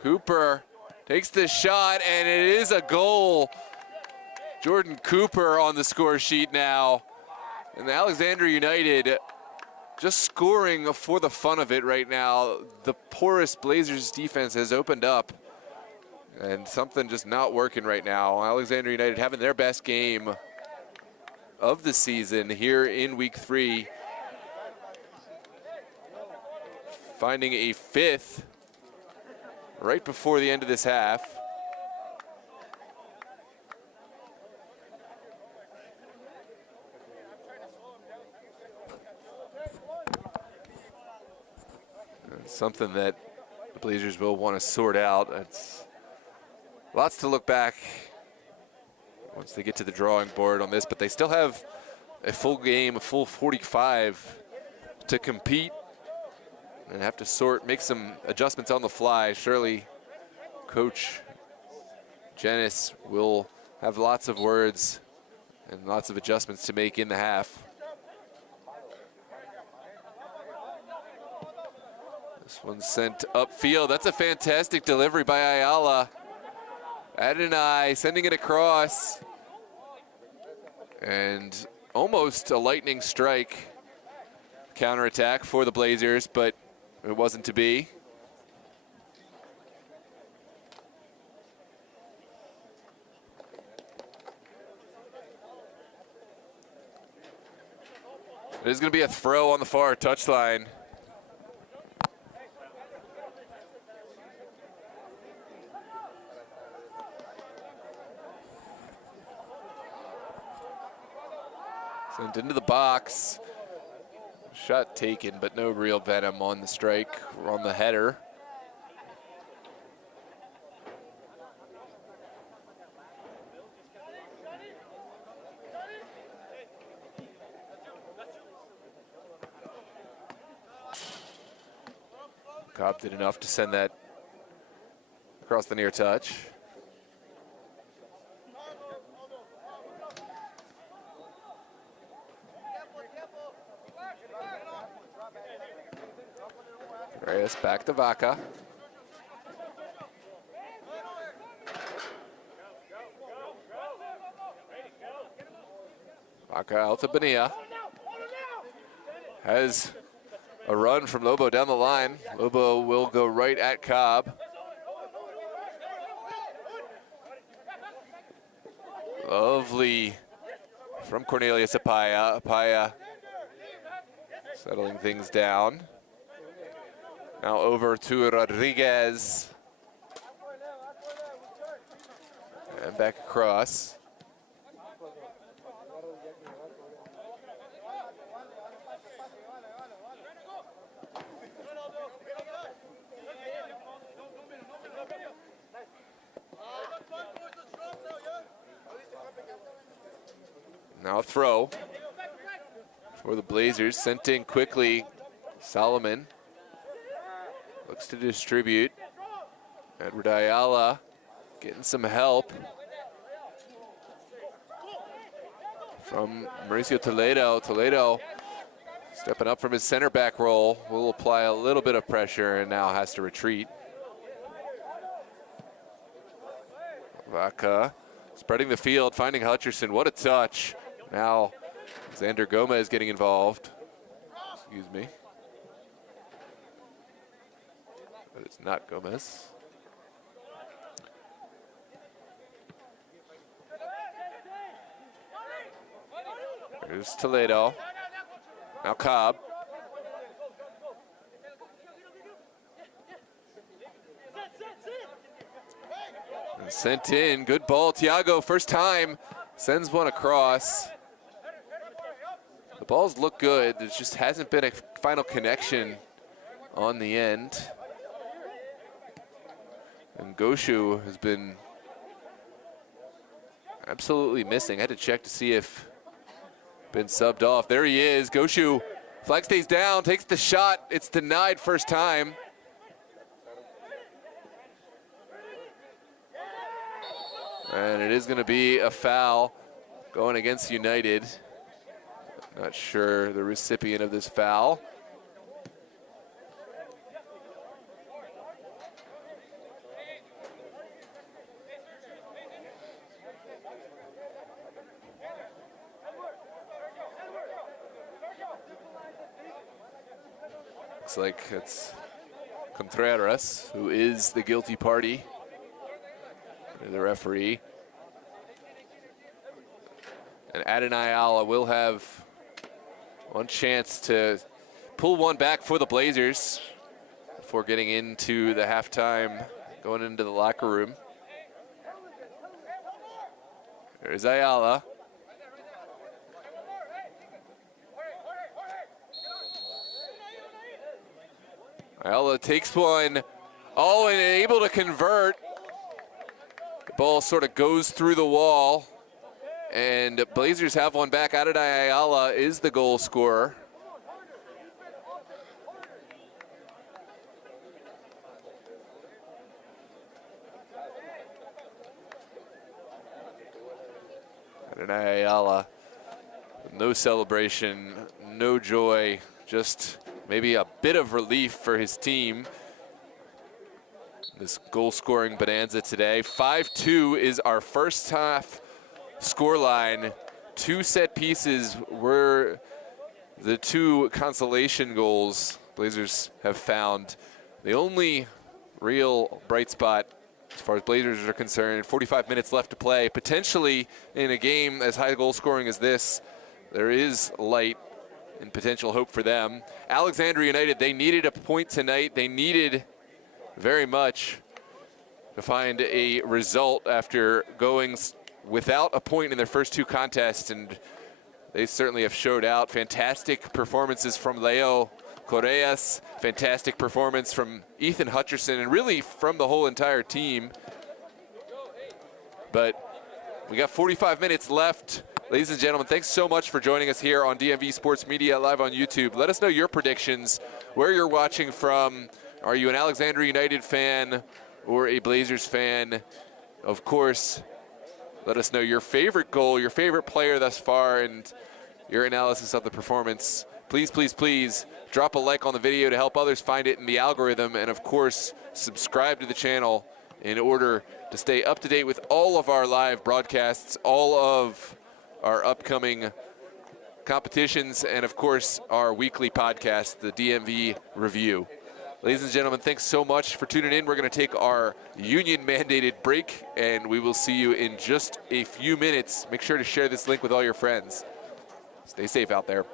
Cooper takes the shot, and it is a goal. Jordan Cooper on the score sheet now. And the Alexandria United just scoring for the fun of it right now. The porous Blazers defense has opened up, and something just not working right now. Alexandria United having their best game of the season here in week 3. Finding a 5th right before the end of this half. Something that the Blazers will want to sort out. It's lots to look back once they get to the drawing board on this, but they still have a full game, a full 45 to compete and have to make some adjustments on the fly. Surely Coach Janice will have lots of words and lots of adjustments to make in the half. This one's sent upfield. That's a fantastic delivery by Ayala. Adonai sending it across. And almost a lightning strike counterattack for the Blazers, but it wasn't to be. There's going to be a throw on the far touchline. Sent into the box. Shot taken, but no real venom on the strike or on the header. Cobb did enough to send that across the near touch. Reyes back to Vaca. Vaca out to Bonilla. Has a run from Lobo down the line. Lobo will go right at Cobb. Lovely from Cornelius Apaya. Apaya settling things down. Now over to Rodriguez. And back across. Now a throw for the Blazers. Sent in quickly. Solomon looks to distribute. Edward Ayala getting some help from Mauricio Toledo. Toledo stepping up from his center back role. Will apply a little bit of pressure and now has to retreat. Vaca spreading the field, finding Hutcherson. What a touch. Now Xander Gomez getting involved. Excuse me. But it's not Gomez. There's Toledo. Now Cobb. And sent in. Good ball. Thiago, first time, sends one across. The balls look good. There just hasn't been a final connection on the end. And Goshu has been absolutely missing. I had to check to see if been subbed off. There he is. Goshu, flag stays down, takes the shot. It's denied first time. And it is going to be a foul going against United. Not sure the recipient of this foul. Looks like it's Contreras who is the guilty party. The referee. And Adonai Ayala will have one chance to pull one back for the Blazers before getting into the halftime, going into the locker room. There's Ayala. Ayala takes one. Oh, and able to convert. Ball sort of goes through the wall, and Blazers have one back. Adonai Ayala is the goal scorer. Adonai Ayala, no celebration, no joy, just maybe a bit of relief for his team. This goal-scoring bonanza today. 5-2 is our first half scoreline. 2 set pieces were the 2 consolation goals Blazers have found. The only real bright spot as far as Blazers are concerned, 45 minutes left to play. Potentially in a game as high goal scoring as this, there is light and potential hope for them. Alexandria United, they needed a point tonight. They needed very much to find a result after going without a point in their first 2 contests, and they certainly have showed out. Fantastic performances from Leo Correas, fantastic performance from Ethan Hutcherson, and really from the whole entire team. But we got 45 minutes left. Ladies and gentlemen, thanks so much for joining us here on DMV Sports Media live on YouTube. Let us know your predictions, where you're watching from. Are you an Alexandria United fan or a Blazers fan? Of course, let us know your favorite goal, your favorite player thus far, and your analysis of the performance. Please, please, please drop a like on the video to help others find it in the algorithm, and of course, subscribe to the channel in order to stay up to date with all of our live broadcasts, all of our upcoming competitions, and of course, our weekly podcast, the DMV Review. Ladies and gentlemen, thanks so much for tuning in. We're going to take our union-mandated break, and we will see you in just a few minutes. Make sure to share this link with all your friends. Stay safe out there.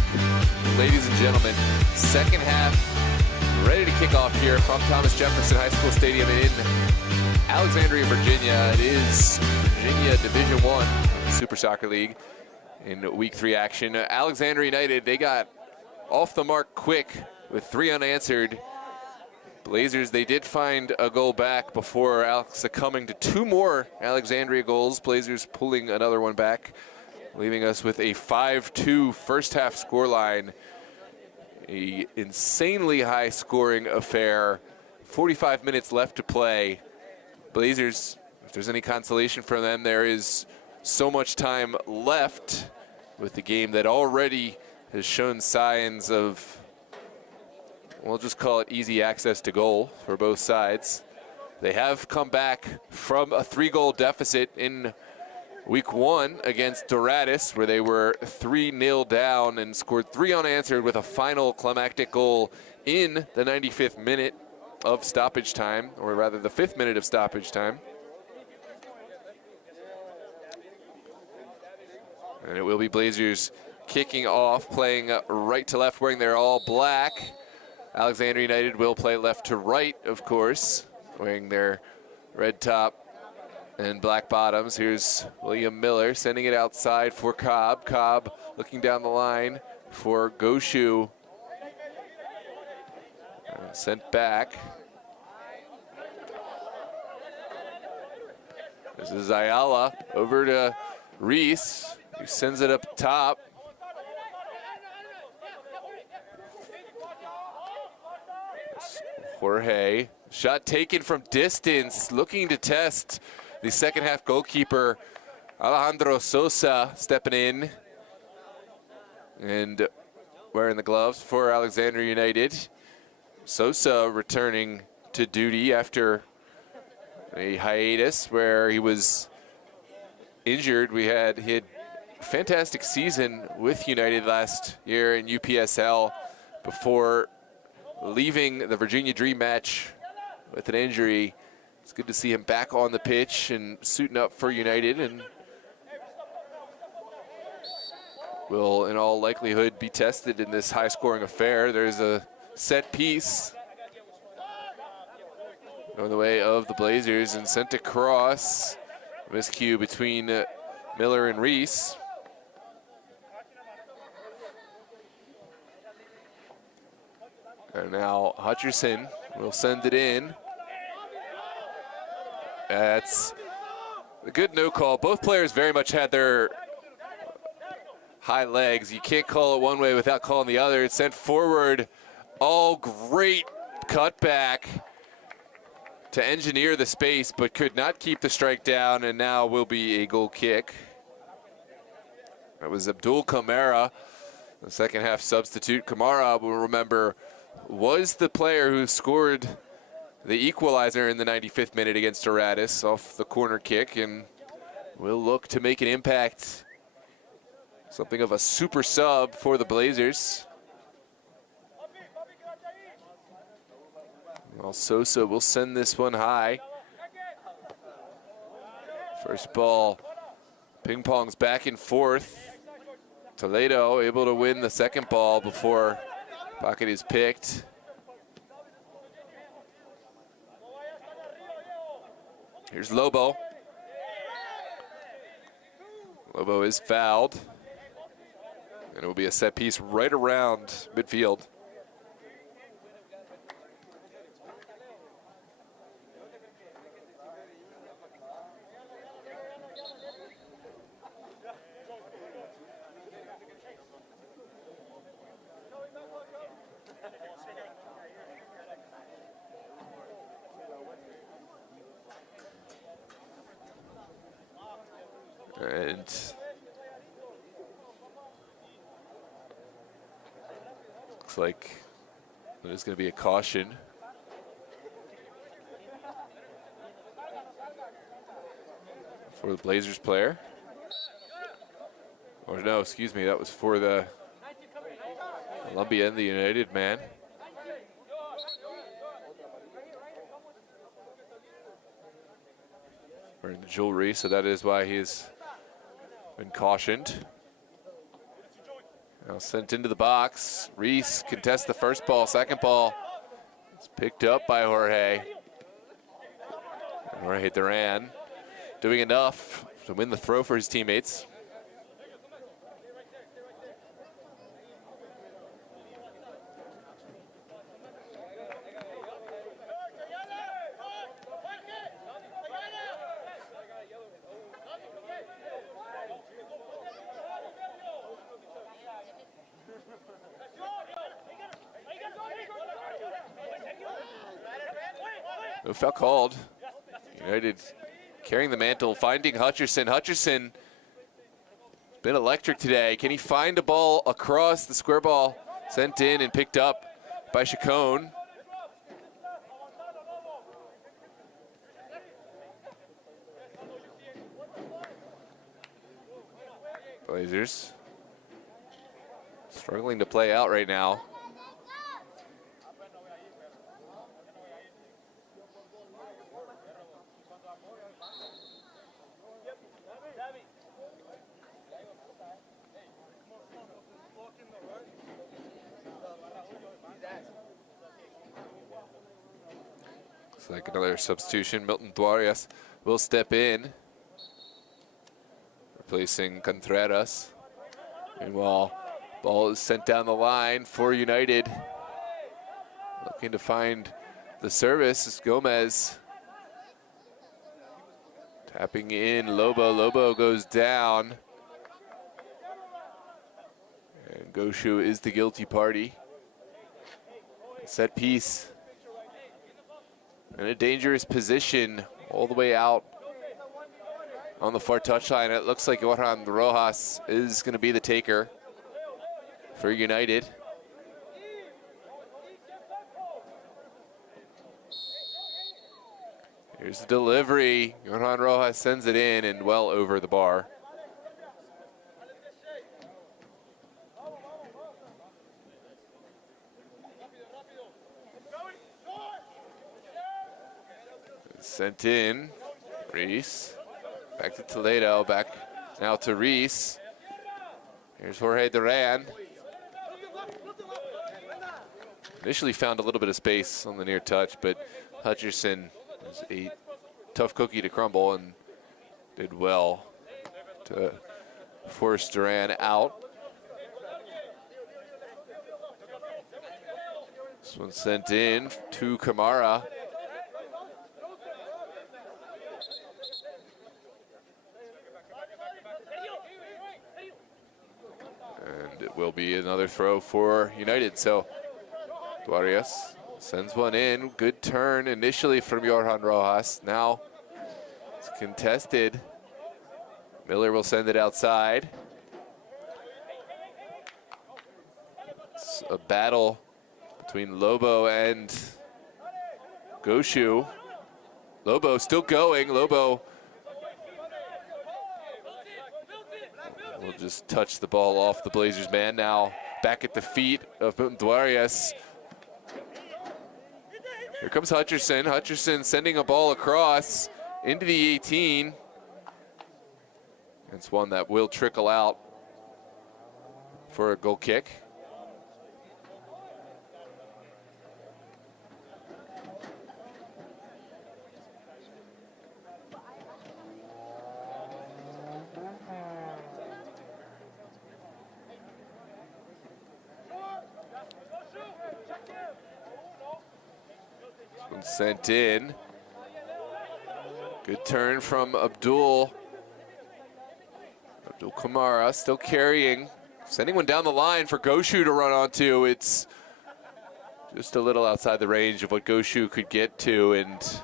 back. Ladies and gentlemen, second half ready to kick off here from Thomas Jefferson High School Stadium in Alexandria, Virginia. It is Virginia Division 1 Super Soccer League in Week 3 action. Alexandria United, they got off the mark quick with 3 unanswered. Blazers, they did find a goal back before succumbing to 2 more Alexandria goals. Blazers pulling another one back, leaving us with a 5-2 first half scoreline. A insanely high scoring affair. 45 minutes left to play. Blazers, if there's any consolation for them, there is so much time left with the game that already has shown signs of, we'll just call it easy access to goal for both sides. They have come back from a 3-goal deficit in Week 1 against Doratus, where they were 3-0 down and scored 3 unanswered with a final climactic goal in the 95th minute of stoppage time, or rather the 5th minute of stoppage time. And it will be Blazers kicking off, playing right to left, wearing their all black. Alexandria United will play left to right, of course, wearing their red top and black bottoms. Here's William Miller sending it outside for Cobb. Cobb looking down the line for Goshu. Sent back. This is Ayala over to Reese, who sends it up top. Jorge, shot taken from distance, looking to test the second half goalkeeper, Alejandro Sosa, stepping in and wearing the gloves for Alexandria United. Sosa returning to duty after a hiatus where he was injured. He had a fantastic season with United last year in UPSL before leaving the Virginia Dream match with an injury. It's good to see him back on the pitch and suiting up for United, and will in all likelihood be tested in this high-scoring affair. There's a set piece going the way of the Blazers and sent across. Miscue between Miller and Reese. And now Hutcherson will send it in. That's a good no call. Both players very much had their high legs. You can't call it one way without calling the other. It's sent forward. Oh, great cutback to engineer the space, but could not keep the strike down, and now will be a goal kick. That was Abdul Kamara, the second half substitute. Kamara, we'll remember, was the player who scored the equalizer in the 95th minute against Doratus off the corner kick, and will look to make an impact. Something of a super sub for the Blazers. Well, Sosa will send this one high. First ball, ping pongs back and forth. Toledo able to win the second ball before pocket is picked. Here's Lobo. Lobo is fouled. And it will be a set piece right around midfield. And looks like there's going to be a caution. For the Blazers player. Or no, excuse me, that was for the Columbia and the United man. Wearing the jewelry, so that is why he's been cautioned. Now sent into the box. Reese contests the first ball. Second ball is picked up by Jorge. And Jorge Duran doing enough to win the throw for his teammates. No foul called. United carrying the mantle, finding Hutcherson. Hutcherson been electric today. Can he find a ball across the square ball? Sent in and picked up by Chacon. Blazers struggling to play out right now. Looks like another substitution. Milton Duarias will step in, replacing Contreras. Meanwhile, ball is sent down the line for United. Looking to find the service is Gomez. Tapping in Lobo. Lobo goes down. And Goshu is the guilty party. Set piece. In a dangerous position all the way out on the far touchline. It looks like Johan Rojas is going to be the taker for United. Here's the delivery. Johan Rojas sends it in and well over the bar. Sent in. Reese. Back to Toledo. Back now to Reese. Here's Jorge Duran. Initially found a little bit of space on the near touch, but Hutcherson was a tough cookie to crumble and did well to force Duran out. This one sent in to Kamara. And it will be another throw for United. So Duarias sends one in. Good turn initially from Johan Rojas. Now it's contested. Miller will send it outside. It's a battle between Lobo and Goshu. Lobo still going. Lobo will just touch the ball off the Blazers man. Now back at the feet of Duarias. Here comes Hutcherson. Hutcherson sending a ball across into the 18. It's one that will trickle out for a goal kick. Sent in. Good turn from Abdul. Abdul Kamara still carrying. Sending one down the line for Goshu to run onto. It's just a little outside the range of what Goshu could get to. And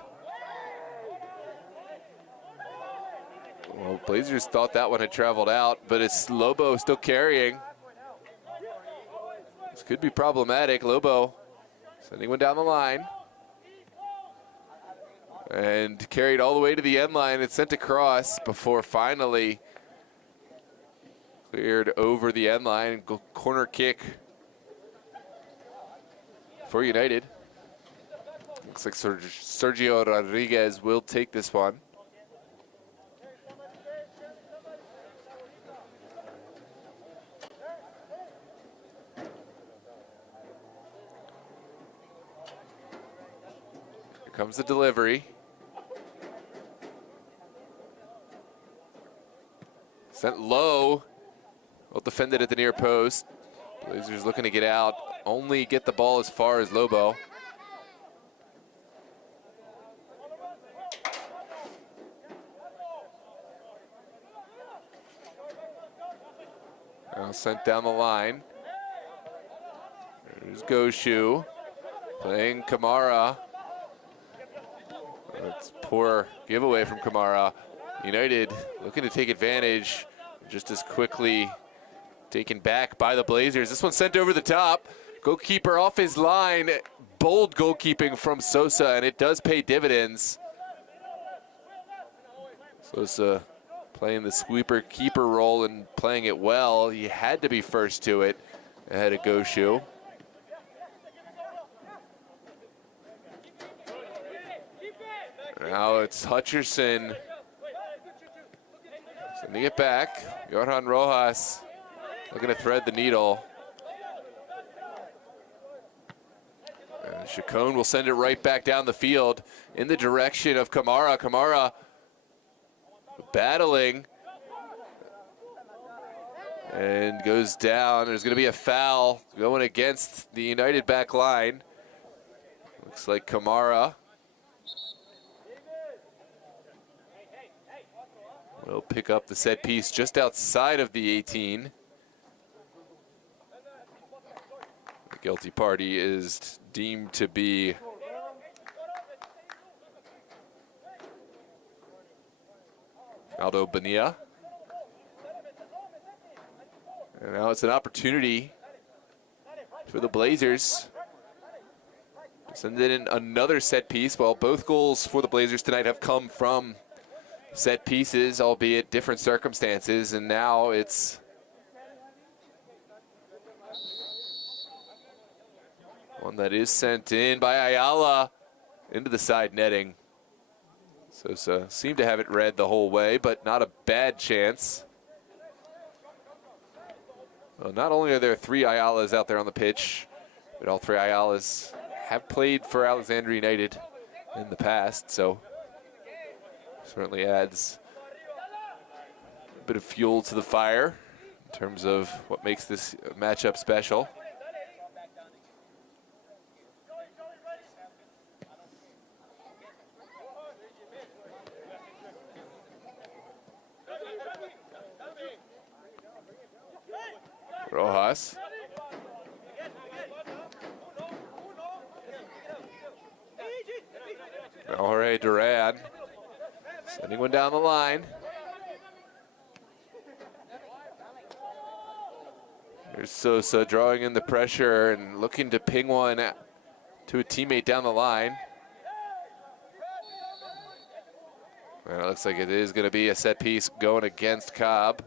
well, Blazers thought that one had traveled out, but it's Lobo still carrying. This could be problematic. Lobo sending one down the line. And carried all the way to the end line and sent across before finally cleared over the end line. Corner kick for United. Looks like Sergio Rodriguez will take this one. comes the delivery. Sent low. Well defended at the near post. Blazers looking to get out. Only get the ball as far as Lobo. Now sent down the line. There's Goshu. Playing Kamara. That's poor giveaway from Kamara. United looking to take advantage, just as quickly taken back by the Blazers. This one sent over the top. Goalkeeper off his line. Bold goalkeeping from Sosa, and it does pay dividends. Sosa playing the sweeper keeper role and playing it well. He had to be first to it ahead of Goshu. Now it's Hutcherson sending it back. Johan Rojas looking to thread the needle. And Chacon will send it right back down the field in the direction of Kamara. Kamara battling and goes down. There's going to be a foul going against the United back line. Looks like Kamara will pick up the set piece just outside of the 18. The guilty party is deemed to be Aldo Bonilla. And now it's an opportunity for the Blazers to send in another set piece. Well, both goals for the Blazers tonight have come from set pieces, albeit different circumstances, and now it's one that is sent in by Ayala into the side netting. Sosa seemed to have it read the whole way, but not a bad chance. Well, not only are there 3 Ayalas out there on the pitch, but all 3 Ayalas have played for Alexandria United in the past, so certainly adds a bit of fuel to the fire in terms of what makes this matchup special. Rojas. Jorge Duran sending one down the line. Here's Sosa drawing in the pressure and looking to ping one to a teammate down the line. And it looks like it is going to be a set piece going against Cobb.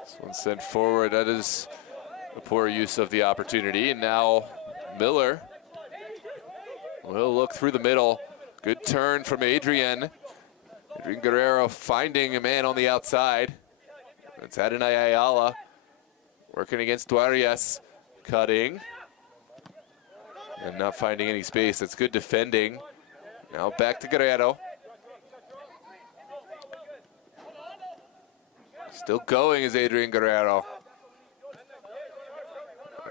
This one sent forward. That is a poor use of the opportunity. And now Miller will look through the middle. Good turn from Adrian. Adrian Guerrero finding a man on the outside. It's Adonai Ayala working against Duarias. Cutting. And not finding any space. That's good defending. Now back to Guerrero. Still going is Adrian Guerrero.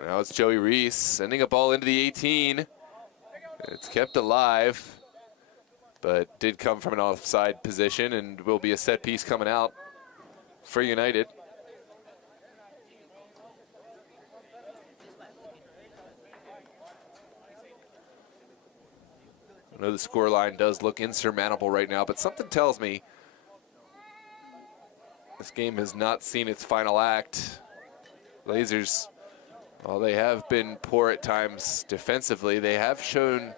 Now it's Joey Reese sending a ball into the 18. It's kept alive, but did come from an offside position and will be a set piece coming out for United. I know the scoreline does look insurmountable right now, but something tells me this game has not seen its final act. Blazers, while they have been poor at times defensively, they have shown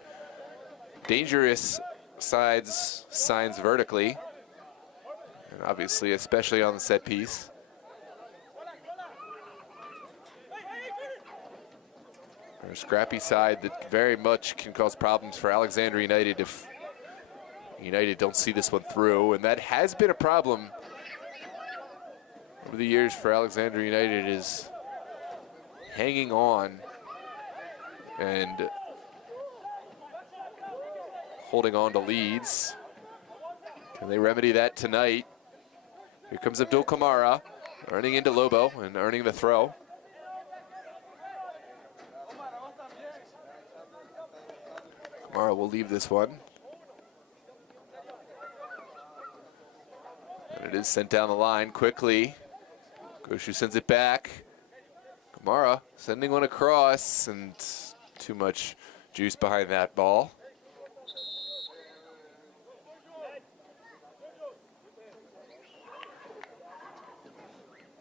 dangerous signs vertically, and obviously especially on the set piece. A scrappy side that very much can cause problems for Alexandria United if United don't see this one through, and that has been a problem over the years for Alexandria United, is hanging on and holding on to leads. Can they remedy that tonight? Here comes Abdul Kamara, running into Lobo and earning the throw. Kamara will leave this one. And it is sent down the line quickly. Goshu sends it back. Kamara sending one across, and too much juice behind that ball.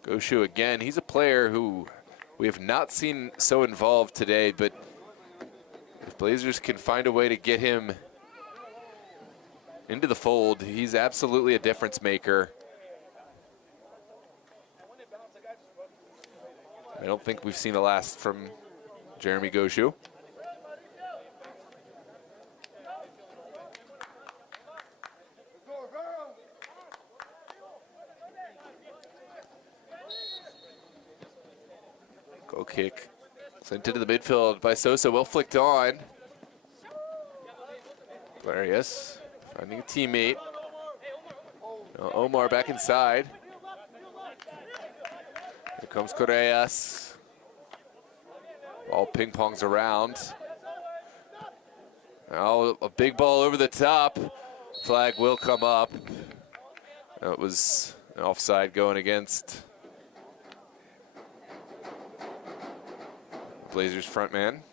Goshu again, he's a player who we have not seen so involved today, but if Blazers can find a way to get him into the fold, he's absolutely a difference maker. I don't think we've seen the last from Jeremy Goshu. Goal kick sent into the midfield by Sosa, well flicked on. Clarius finding a teammate. Now Omar back inside. Here comes Correas. Ball ping pongs around. Now a big ball over the top. Flag will come up. That was an offside going against Blazers front man.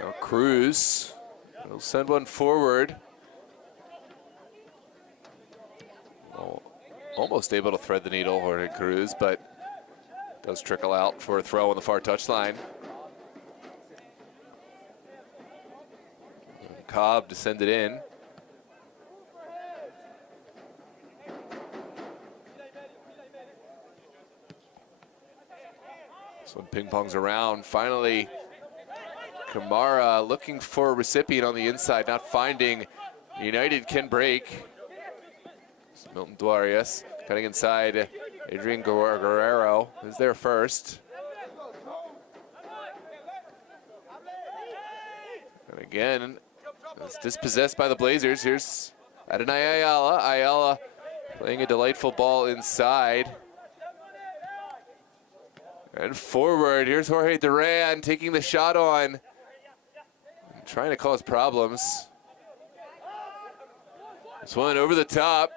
Now Cruz will send one forward. Well, almost able to thread the needle, Jorge Cruz, but does trickle out for a throw on the far touchline. Cobb to send it in. This one ping pongs around. Finally, Kamara looking for a recipient on the inside, not finding. United can break. It's Milton Duarius cutting inside. Adrian Guerrero is there first. And again, it's dispossessed by the Blazers. Here's Adonai Ayala. Ayala playing a delightful ball inside. And forward, here's Jorge Duran taking the shot on. Trying to cause problems. This one over the top.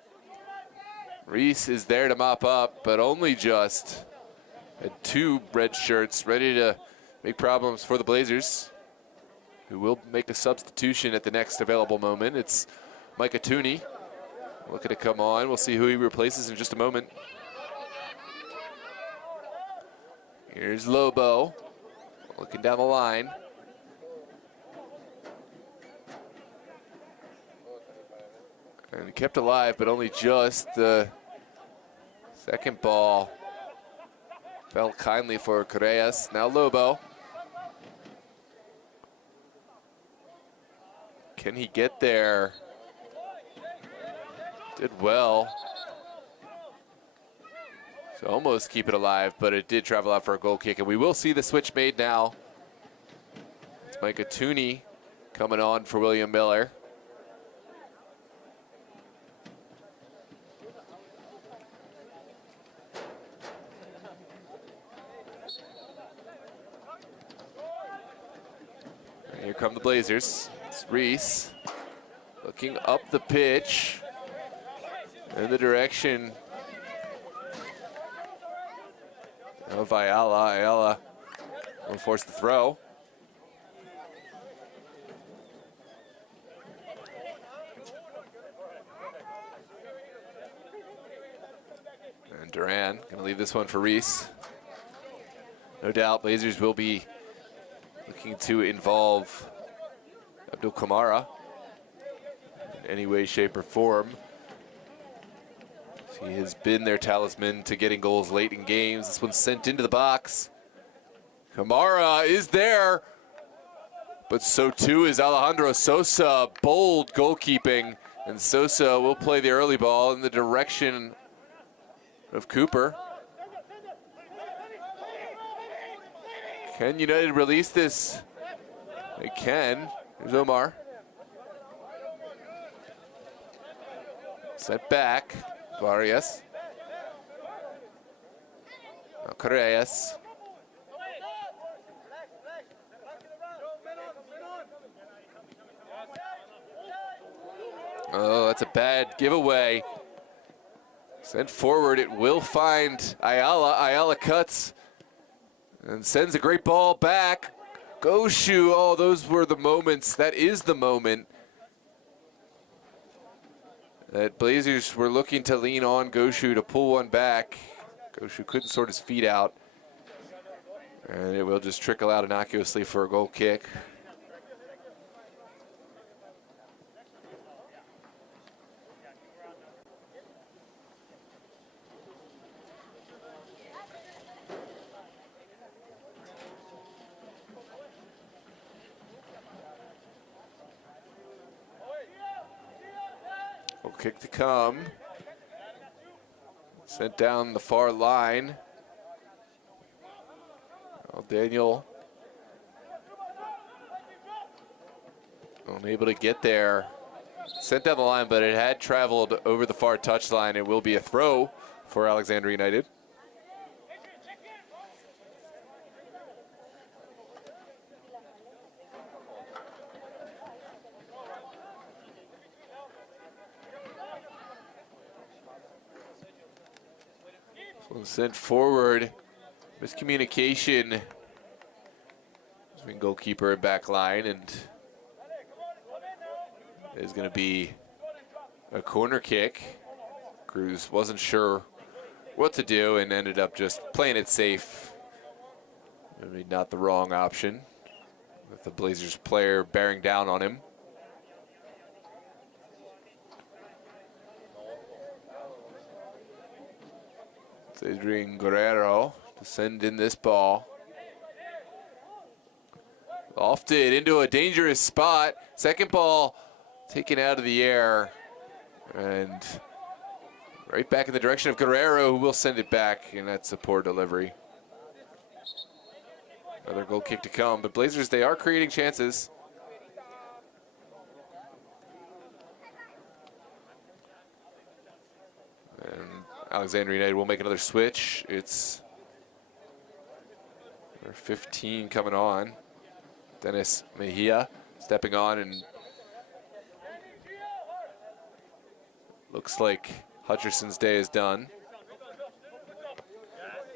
Reese is there to mop up, but only just. Had two red shirts ready to make problems for the Blazers, who will make a substitution at the next available moment. It's Micah Tooney looking to come on. We'll see who he replaces in just a moment. Here's Lobo looking down the line. And kept alive, but only just. The second ball fell kindly for Correas. Now Lobo. Can he get there? Did well. So almost keep it alive, but it did travel out for a goal kick. And we will see the switch made now. It's Micah Tooney coming on for William Miller. And here come the Blazers. It's Reese looking up the pitch in the direction of Ayala. Ayala will force the throw. And Duran gonna leave this one for Reese. No doubt Blazers will be looking to involve Abdul Kamara. in any way, shape, or form. He has been their talisman to getting goals late in games. This one's sent into the box. Camara is there, but so too is Alejandro Sosa. Bold goalkeeping, and Sosa will play the early ball in the direction of Cooper. Can United release this? They can. Here's Omar. Sent back. Varias. Now Correas. Oh, that's a bad giveaway. Sent forward, it will find Ayala. Ayala cuts and sends a great ball back. Goshu, oh, those were the moments. That is the moment that Blazers were looking to lean on Goshu to pull one back. Goshu couldn't sort his feet out. And it will just trickle out innocuously for a goal kick. Kick to come. Sent down the far line. Well, Daniel unable to get there. Sent down the line, but it had traveled over the far touchline. It will be a throw for Alexandria United. Sent forward, miscommunication between goalkeeper and back line, and it's going to be a corner kick. Cruz wasn't sure what to do and ended up just playing it safe. Maybe not the wrong option, with the Blazers player bearing down on him. Adrian Guerrero to send in this ball. Lofted into a dangerous spot. Second ball taken out of the air. And right back in the direction of Guerrero, who will send it back, and that's a poor delivery. Another goal kick to come, but Blazers, they are creating chances. And Alexandria United will make another switch. It's number 15 coming on. Dennis Mejia stepping on, and looks like Hutcherson's day is done.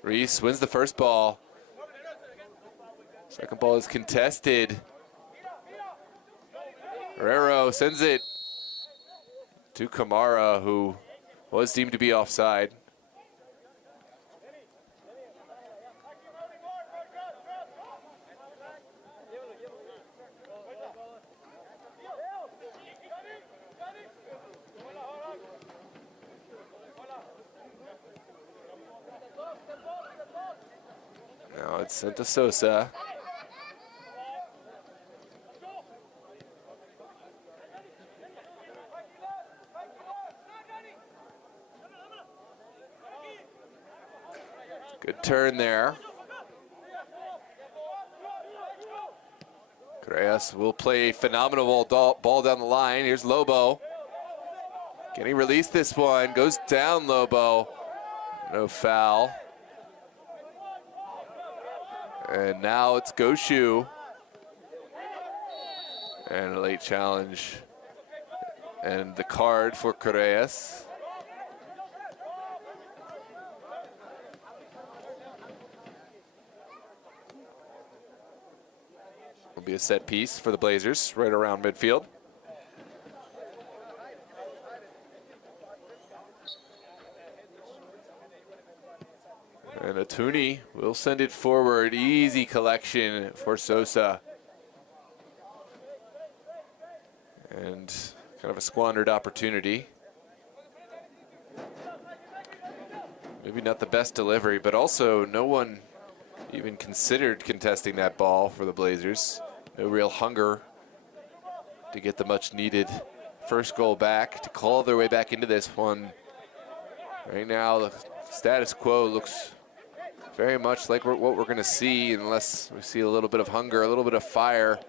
Reese wins the first ball. Second ball is contested. Guerrero sends it to Camara, who was deemed to be offside. Now it's sent to Sosa. Good turn there. Correas will play a phenomenal ball down the line. Here's Lobo. Can he release this one? Goes down, Lobo. No foul. And now it's Goshu. And a late challenge. And the card for Correas. Will be a set piece for the Blazers right around midfield. And Atuni will send it forward. Easy collection for Sosa. And Kind of a squandered opportunity. Maybe not the best delivery, but also no one even considered contesting that ball for the Blazers. No real hunger to get the much needed first goal back, to claw their way back into this one. Right now, the status quo looks very much like what we're going to see, unless we see a little bit of hunger, a little bit of fire,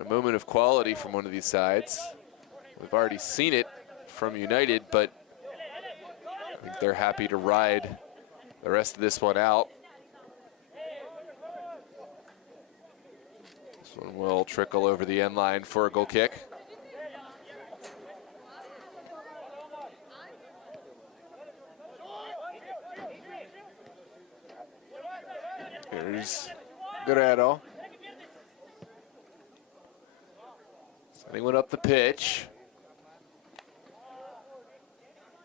a moment of quality from one of these sides. We've already seen it from United, but I think they're happy to ride the rest of this one out. This one will trickle over the end line for a goal kick. Here's Guerrero. Sending one up the pitch.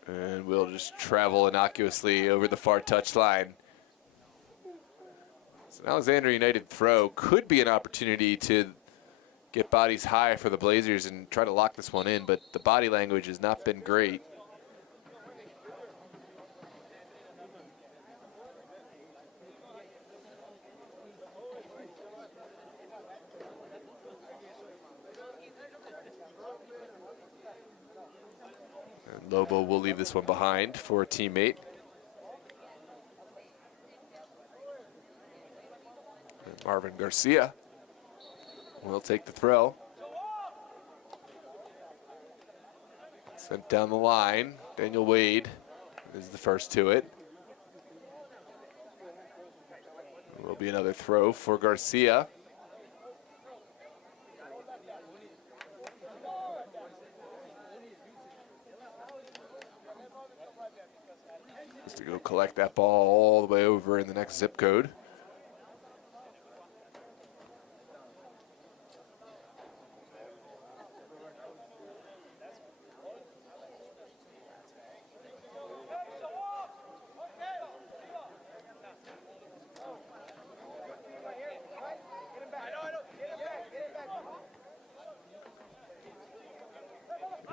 And we'll just travel innocuously over the far touchline. So an Alexandria United throw could be an opportunity to get bodies high for the Blazers and try to lock this one in, but the body language has not been great. Lobo will leave this one behind for a teammate. And Marvin Garcia will take the throw. Sent down the line. Daniel Wade is the first to it. There will be another throw for Garcia. To go collect that ball all the way over in the next zip code.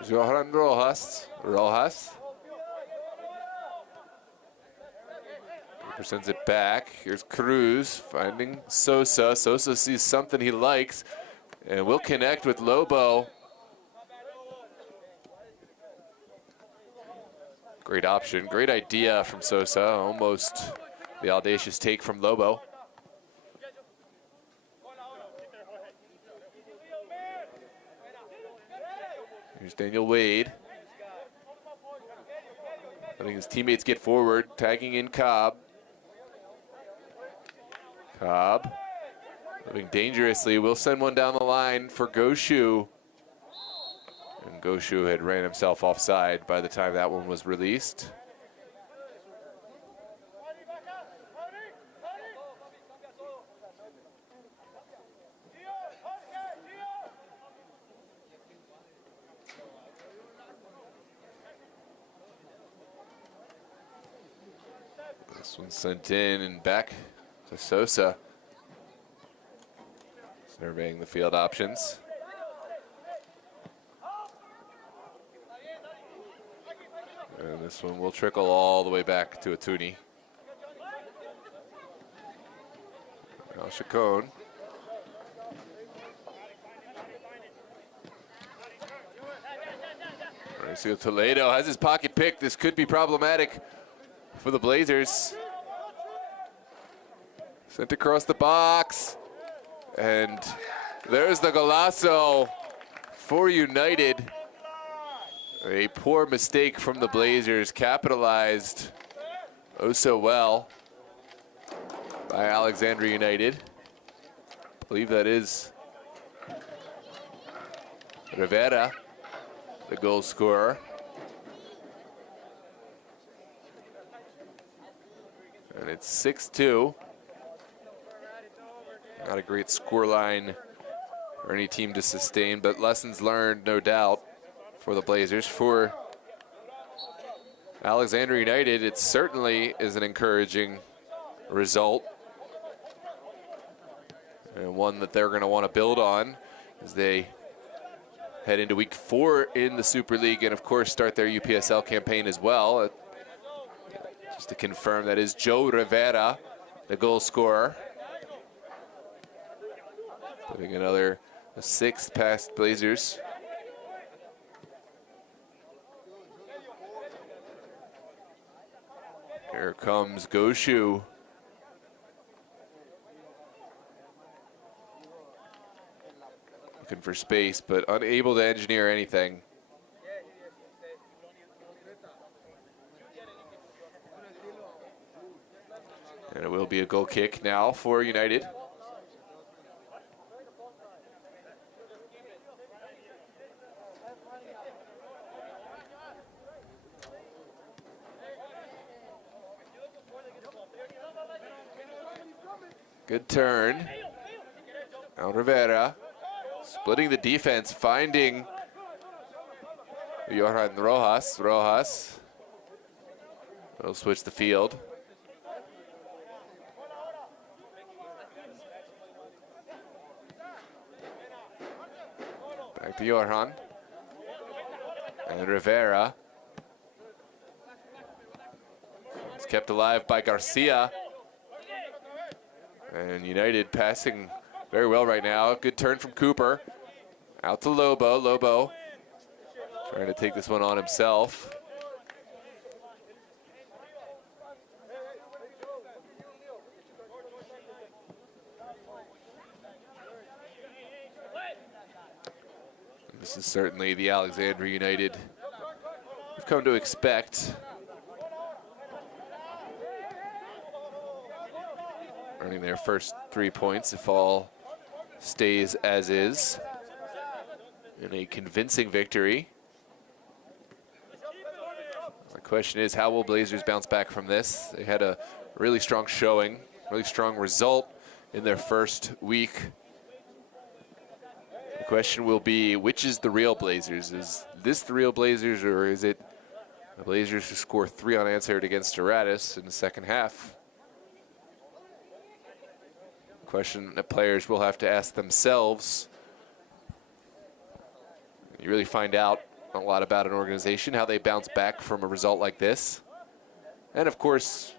Johan Rojas. Sends it back. Here's Cruz finding Sosa. Sosa sees something he likes and will connect with Lobo. Great option, great idea from Sosa. Almost the audacious take from Lobo. Here's Daniel Wade. Letting his teammates get forward, tagging in Cobb. Cobb, moving dangerously, will send one down the line for Goshu. And Goshu had ran himself offside by the time that one was released. This one sent in and back to Sosa, surveying the field options. And this one will trickle all the way back to Atuni. Now Chacon. Mauricio Toledo has his pocket pick. This could be problematic for the Blazers. Sent across the box, and there's the golazo for United. A poor mistake from the Blazers, capitalized oh so well by Alexandria United. I believe that is Rivera, the goal scorer. And it's 6-2. Not a great scoreline for any team to sustain, but lessons learned, no doubt, for the Blazers. For Alexandria United, it certainly is an encouraging result, and one that they're going to want to build on as they head into week 4 in the Super League and, of course, start their UPSL campaign as well. Just to confirm, that is Joe Rivera, the goal scorer. Putting another 6th past Blazers. Here comes Goshu. Looking for space, but unable to engineer anything. And it will be a goal kick now for United. Good turn. Now Rivera splitting the defense, finding Johan Rojas. Rojas will switch the field. Back to Johan. And Rivera. It's kept alive by Garcia. And United passing very well right now. Good turn from Cooper. Out to Lobo. Lobo trying to take this one on himself. This is certainly the Alexandria United we've come to expect. Earning their first 3 points if all stays as is in a convincing victory. The question is, how will Blazers bounce back from this? They had a really strong showing, really strong result in their first week. The question will be, which is the real Blazers? Is this the real Blazers, or is it the Blazers who score 3 unanswered against Doratus in the second half? Question that players will have to ask themselves. You really find out a lot about an organization, how they bounce back from a result like this. And of course,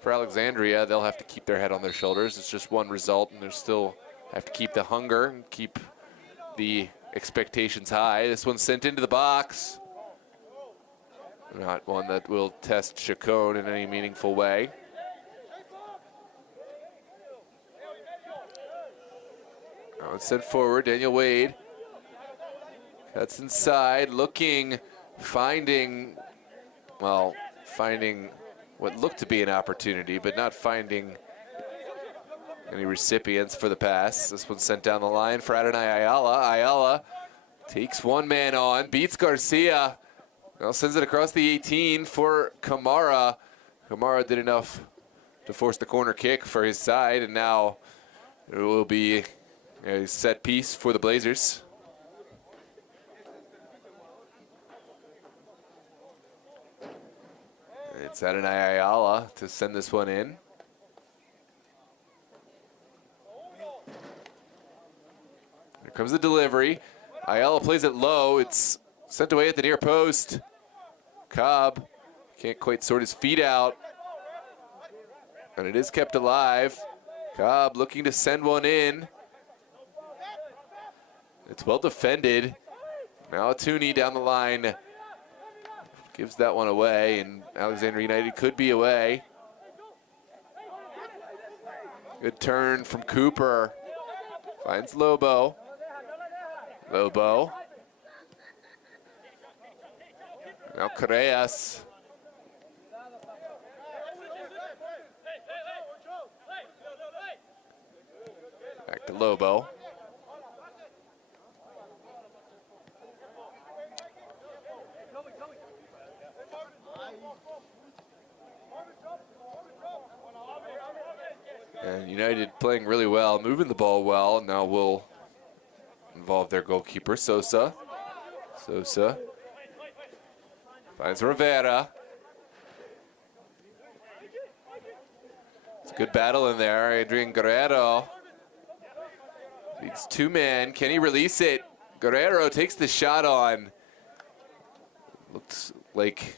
for Alexandria, they'll have to keep their head on their shoulders. It's just one result, and they still have to keep the hunger and keep the expectations high. This one's sent into the box. Not one that will test Chacon in any meaningful way. Now it's sent forward. Daniel Wade cuts inside, looking, finding what looked to be an opportunity, but not finding any recipients for the pass. This one's sent down the line for Adonai Ayala. Ayala takes one man on, beats Garcia. Now sends it across the 18 for Kamara. Kamara did enough to force the corner kick for his side, and now it will be a set piece for the Blazers. It's Adonai Ayala to send this one in. Here comes the delivery. Ayala plays it low. It's sent away at the near post. Cobb can't quite sort his feet out. And it is kept alive. Cobb looking to send one in. It's well defended. Now Tooney down the line gives that one away, and Alexandria United could be away. Good turn from Cooper. Finds Lobo. Lobo. Now Correas. Back to Lobo. And United playing really well, moving the ball well. Now will involve their goalkeeper, Sosa. Sosa finds Rivera. It's a good battle in there. Adrian Guerrero beats 2 men. Can he release it? Guerrero takes the shot on. Looks like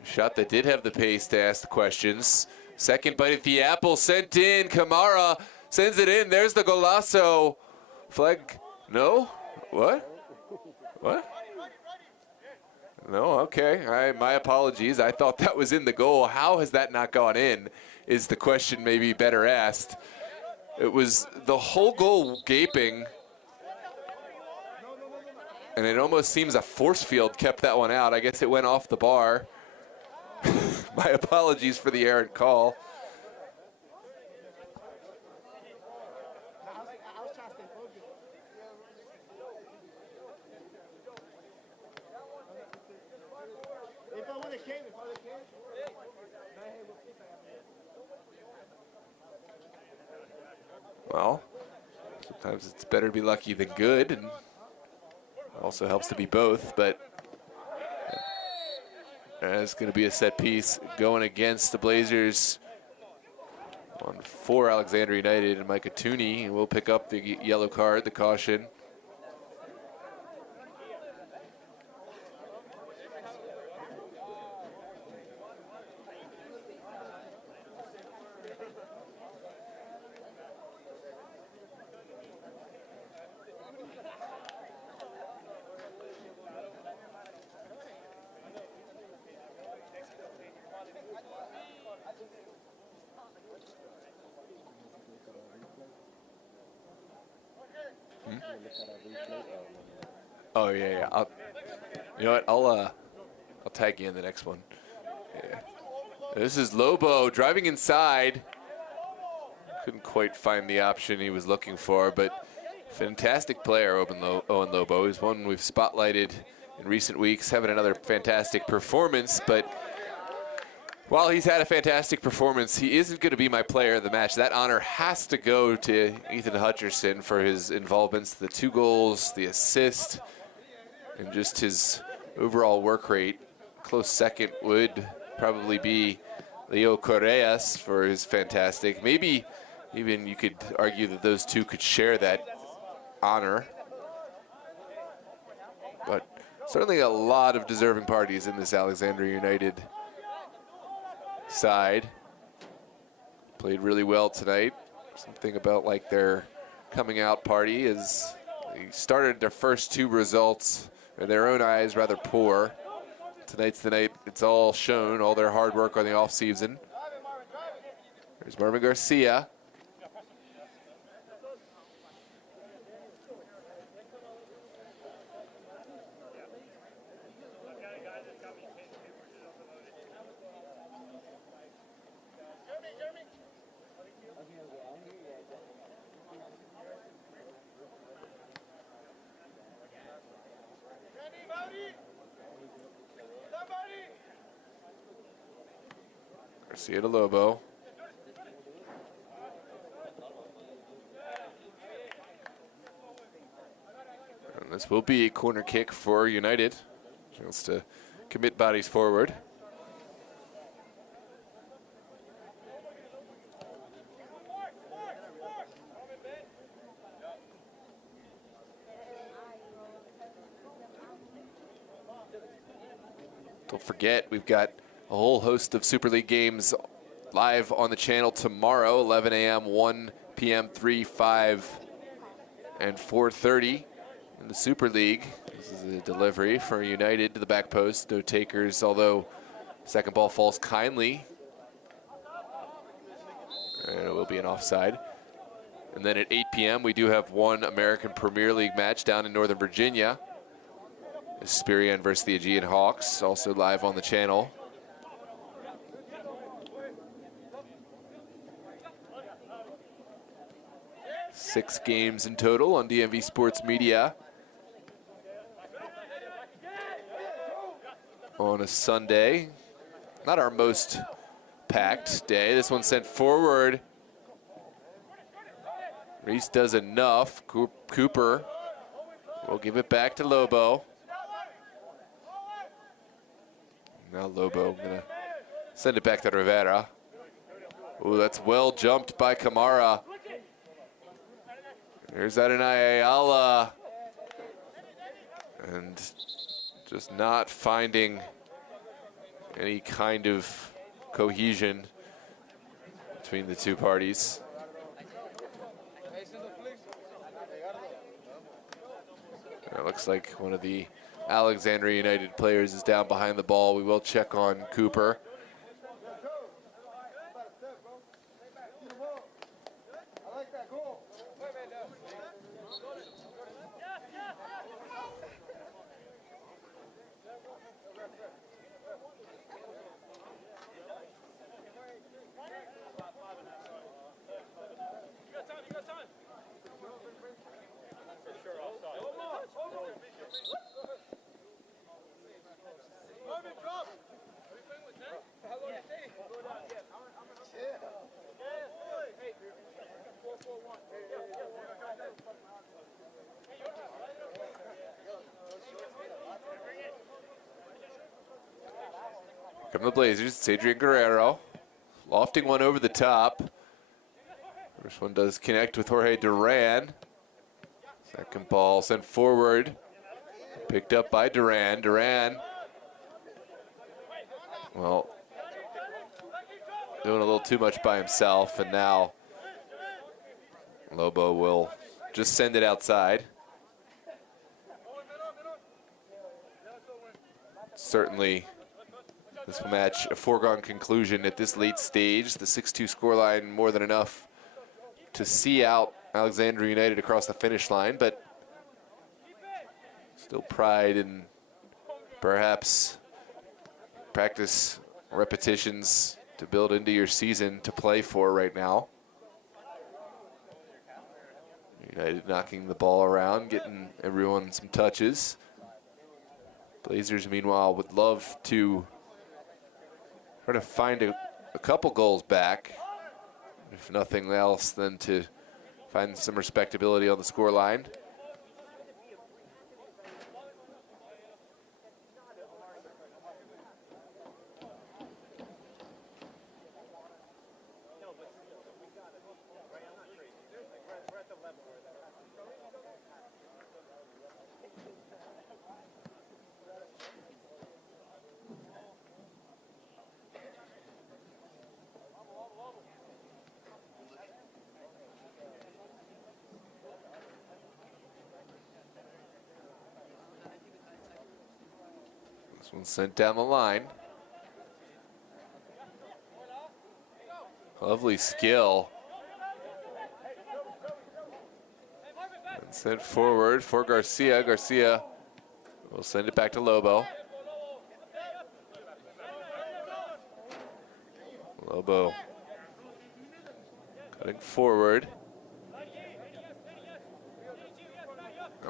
a shot that did have the pace to ask the questions. Second bite at the apple sent in. Kamara sends it in. There's the golazo. Flag. No? What? What? No, okay. My apologies. I thought that was in the goal. How has that not gone in is the question maybe better asked. It was the whole goal gaping. And it almost seems a force field kept that one out. I guess it went off the bar. My apologies for the errant call. Well, sometimes it's better to be lucky than good, and also helps to be both, but it's going to be a set piece going against the Blazers on for Alexandria United, and Micah Tooney will pick up the yellow card, the caution. Oh yeah. You know what? I'll tag you in the next one. Yeah. This is Lobo driving inside. Couldn't quite find the option he was looking for, but fantastic player, Owen Lobo. He's one we've spotlighted in recent weeks, having another fantastic performance. But while he's had a fantastic performance, he isn't going to be my player of the match. That honor has to go to Ethan Hutcherson for his involvements, the 2 goals, the assist, and just his overall work rate. Close second would probably be Leo Correas for his fantastic. Maybe even you could argue that those 2 could share that honor. But certainly a lot of deserving parties in this Alexandria United side. Played really well tonight. Something about like their coming out party is they started their first 2 results in their own eyes rather poor. Tonight's the night it's all shown, all their hard work on the off season. There's Marvin Garcia. Garcia to Lobo. And this will be a corner kick for United. Chance to commit bodies forward. Don't forget, we've got a whole host of Super League games live on the channel tomorrow, 11 a.m., 1 p.m., 3, 5, and 4:30 in the Super League. This is a delivery for United to the back post. No takers, although second ball falls kindly. And it will be an offside. And then at 8 p.m., we do have one American Premier League match down in Northern Virginia. Esperion versus the Aegean Hawks, also live on the channel. Six games in total on DMV Sports Media on a Sunday. Not our most packed day. This one sent forward. Reese does enough. Cooper will give it back to Lobo. Now Lobo gonna send it back to Rivera. Ooh, that's well jumped by Kamara. There's Adonai Ayala. and just not finding any kind of cohesion between the two parties. And it looks like one of the Alexandria United players is down behind the ball. We will check on Cooper. From the Blazers, it's Adrian Guerrero, lofting one over the top. First one does connect with Jorge Duran. Second ball sent forward, picked up by Duran. Duran, well, doing a little too much by himself, and now Lobo will just send it outside. Certainly this match a foregone conclusion at this late stage. The 6-2 scoreline more than enough to see out Alexandria United across the finish line, but still pride in perhaps practice repetitions to build into your season to play for right now. United knocking the ball around, getting everyone some touches. Blazers, meanwhile, would love to try to find a couple goals back. If nothing else, then to find some respectability on the scoreline. This one sent down the line. Lovely skill. And sent forward for Garcia. Garcia will send it back to Lobo. Lobo cutting forward.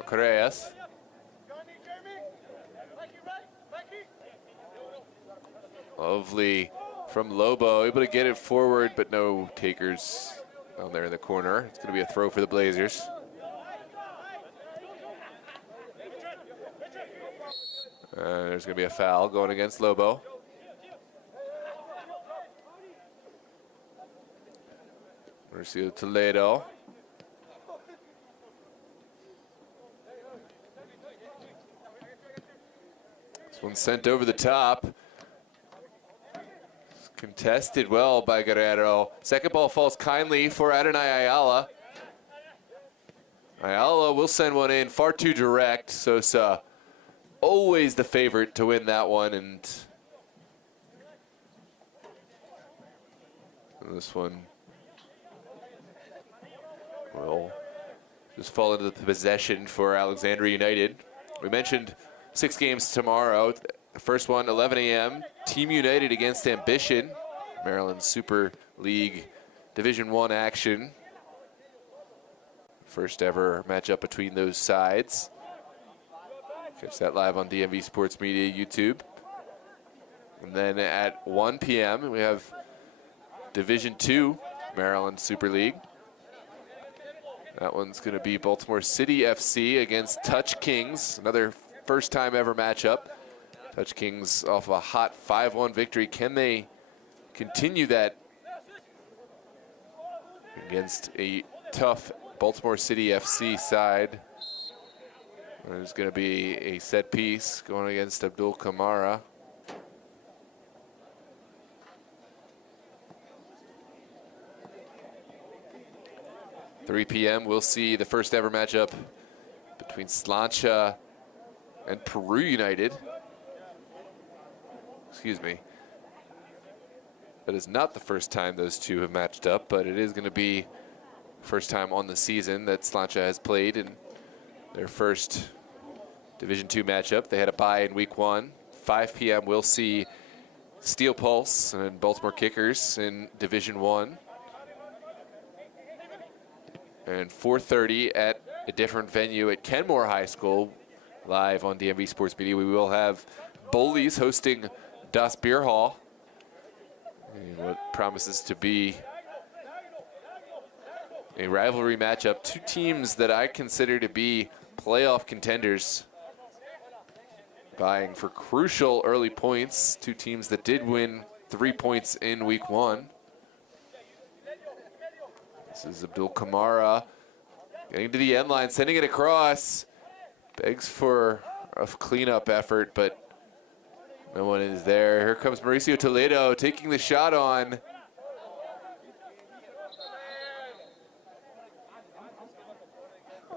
Correas. Lovely from Lobo, able to get it forward, but no takers down there in the corner. It's going to be a throw for the Blazers. There's going to be a foul going against Lobo. Marcio Toledo. This one sent over the top. Contested well by Guerrero. Second ball falls kindly for Adonai Ayala. Ayala will send one in, far too direct. Sosa always the favorite to win that one, and this one will just fall into the possession for Alexandria United. We mentioned 6 games tomorrow. The first one, 11 a.m. Team United against Ambition. Maryland Super League Division 1 action. First ever matchup between those sides. Catch that live on DMV Sports Media YouTube. And then at 1 p.m. we have Division 2 Maryland Super League. That one's going to be Baltimore City FC against Touch Kings. Another first time ever matchup. Touch Kings off a hot 5-1 victory. Can they continue that against a tough Baltimore City FC side? There's going to be a set piece going against Abdul Kamara. – 3 p.m. we'll see the first ever matchup between Slancha and Peru United. Excuse me. That is not the first time those two have matched up, but it is going to be first time on the season that Slancha has played in their first Division II matchup. They had a bye in week 1. 5 p.m. we'll see Steel Pulse and Baltimore Kickers in Division I. And 4:30 at a different venue at Kenmore High School, live on DMV Sports Media. We will have Bullies hosting Das Beer Hall in what promises to be a rivalry matchup. Two teams that I consider to be playoff contenders, vying for crucial early points. Two teams that did win 3 points in week 1. This is Abdul Kamara getting to the end line, sending it across. Begs for a cleanup effort, but no one is there. Here comes Mauricio Toledo taking the shot on.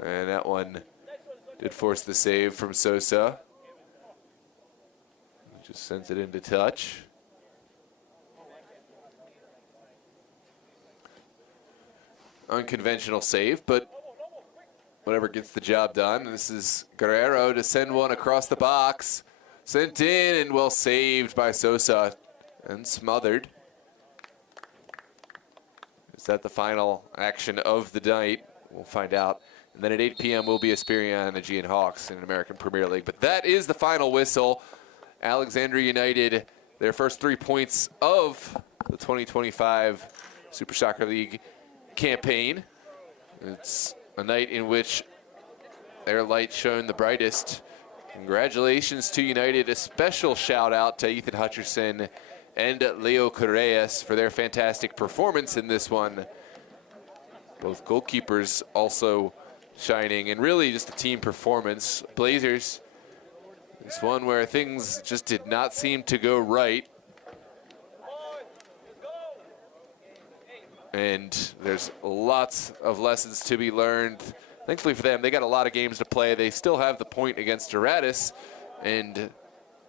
And that one did force the save from Sosa. Just sends it into touch. Unconventional save, but whatever gets the job done. This is Guerrero to send one across the box. Sent in and well saved by Sosa and smothered. Is that the final action of the night? We'll find out. And then at 8 p.m. will be Esperion and the Aegean Hawks in an American Premier League. But that is the final whistle. Alexandria United, their first 3 points of the 2025 Super Soccer League campaign. It's a night in which their light shone the brightest. Congratulations to United. A special shout out to Ethan Hutcherson and Leo Correas for their fantastic performance in this one. Both goalkeepers also shining, and really just a team performance. Blazers, it's one where things just did not seem to go right. And there's lots of lessons to be learned. Thankfully for them, they got a lot of games to play. They still have the point against Doratus and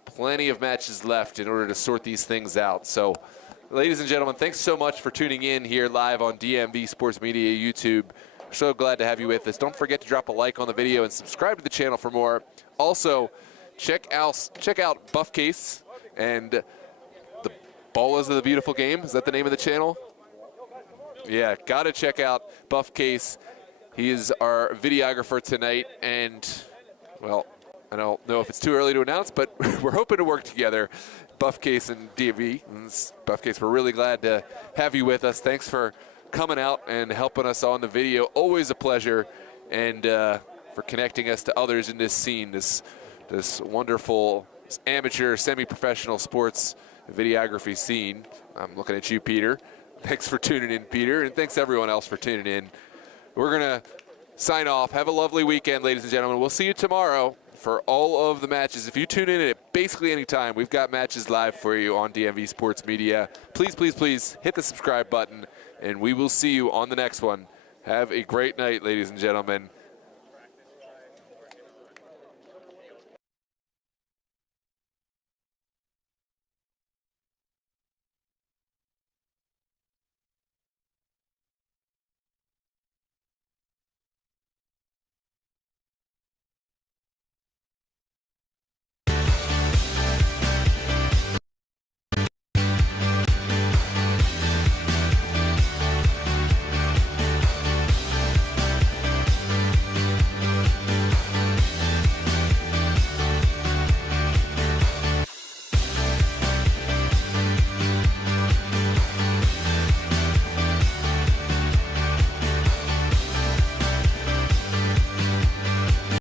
plenty of matches left in order to sort these things out. So, ladies and gentlemen, thanks so much for tuning in here live on DMV Sports Media YouTube. We're so glad to have you with us. Don't forget to drop a like on the video and subscribe to the channel for more. Also, check out Buffcase and the Ballas of the Beautiful Game. Is that the name of the channel? Yeah, got to check out Buffcase. He is our videographer tonight, and, well, I don't know if it's too early to announce, but we're hoping to work together, Buffcase and DV. Buffcase, we're really glad to have you with us. Thanks for coming out and helping us on the video. Always a pleasure, and for connecting us to others in this scene, this wonderful amateur, semi-professional sports videography scene. I'm looking at you, Peter. Thanks for tuning in, Peter, and thanks everyone else for tuning in. We're going to sign off. Have a lovely weekend, ladies and gentlemen. We'll see you tomorrow for all of the matches. If you tune in at basically any time, we've got matches live for you on DMV Sports Media. Please, please, please hit the subscribe button, and we will see you on the next one. Have a great night, ladies and gentlemen.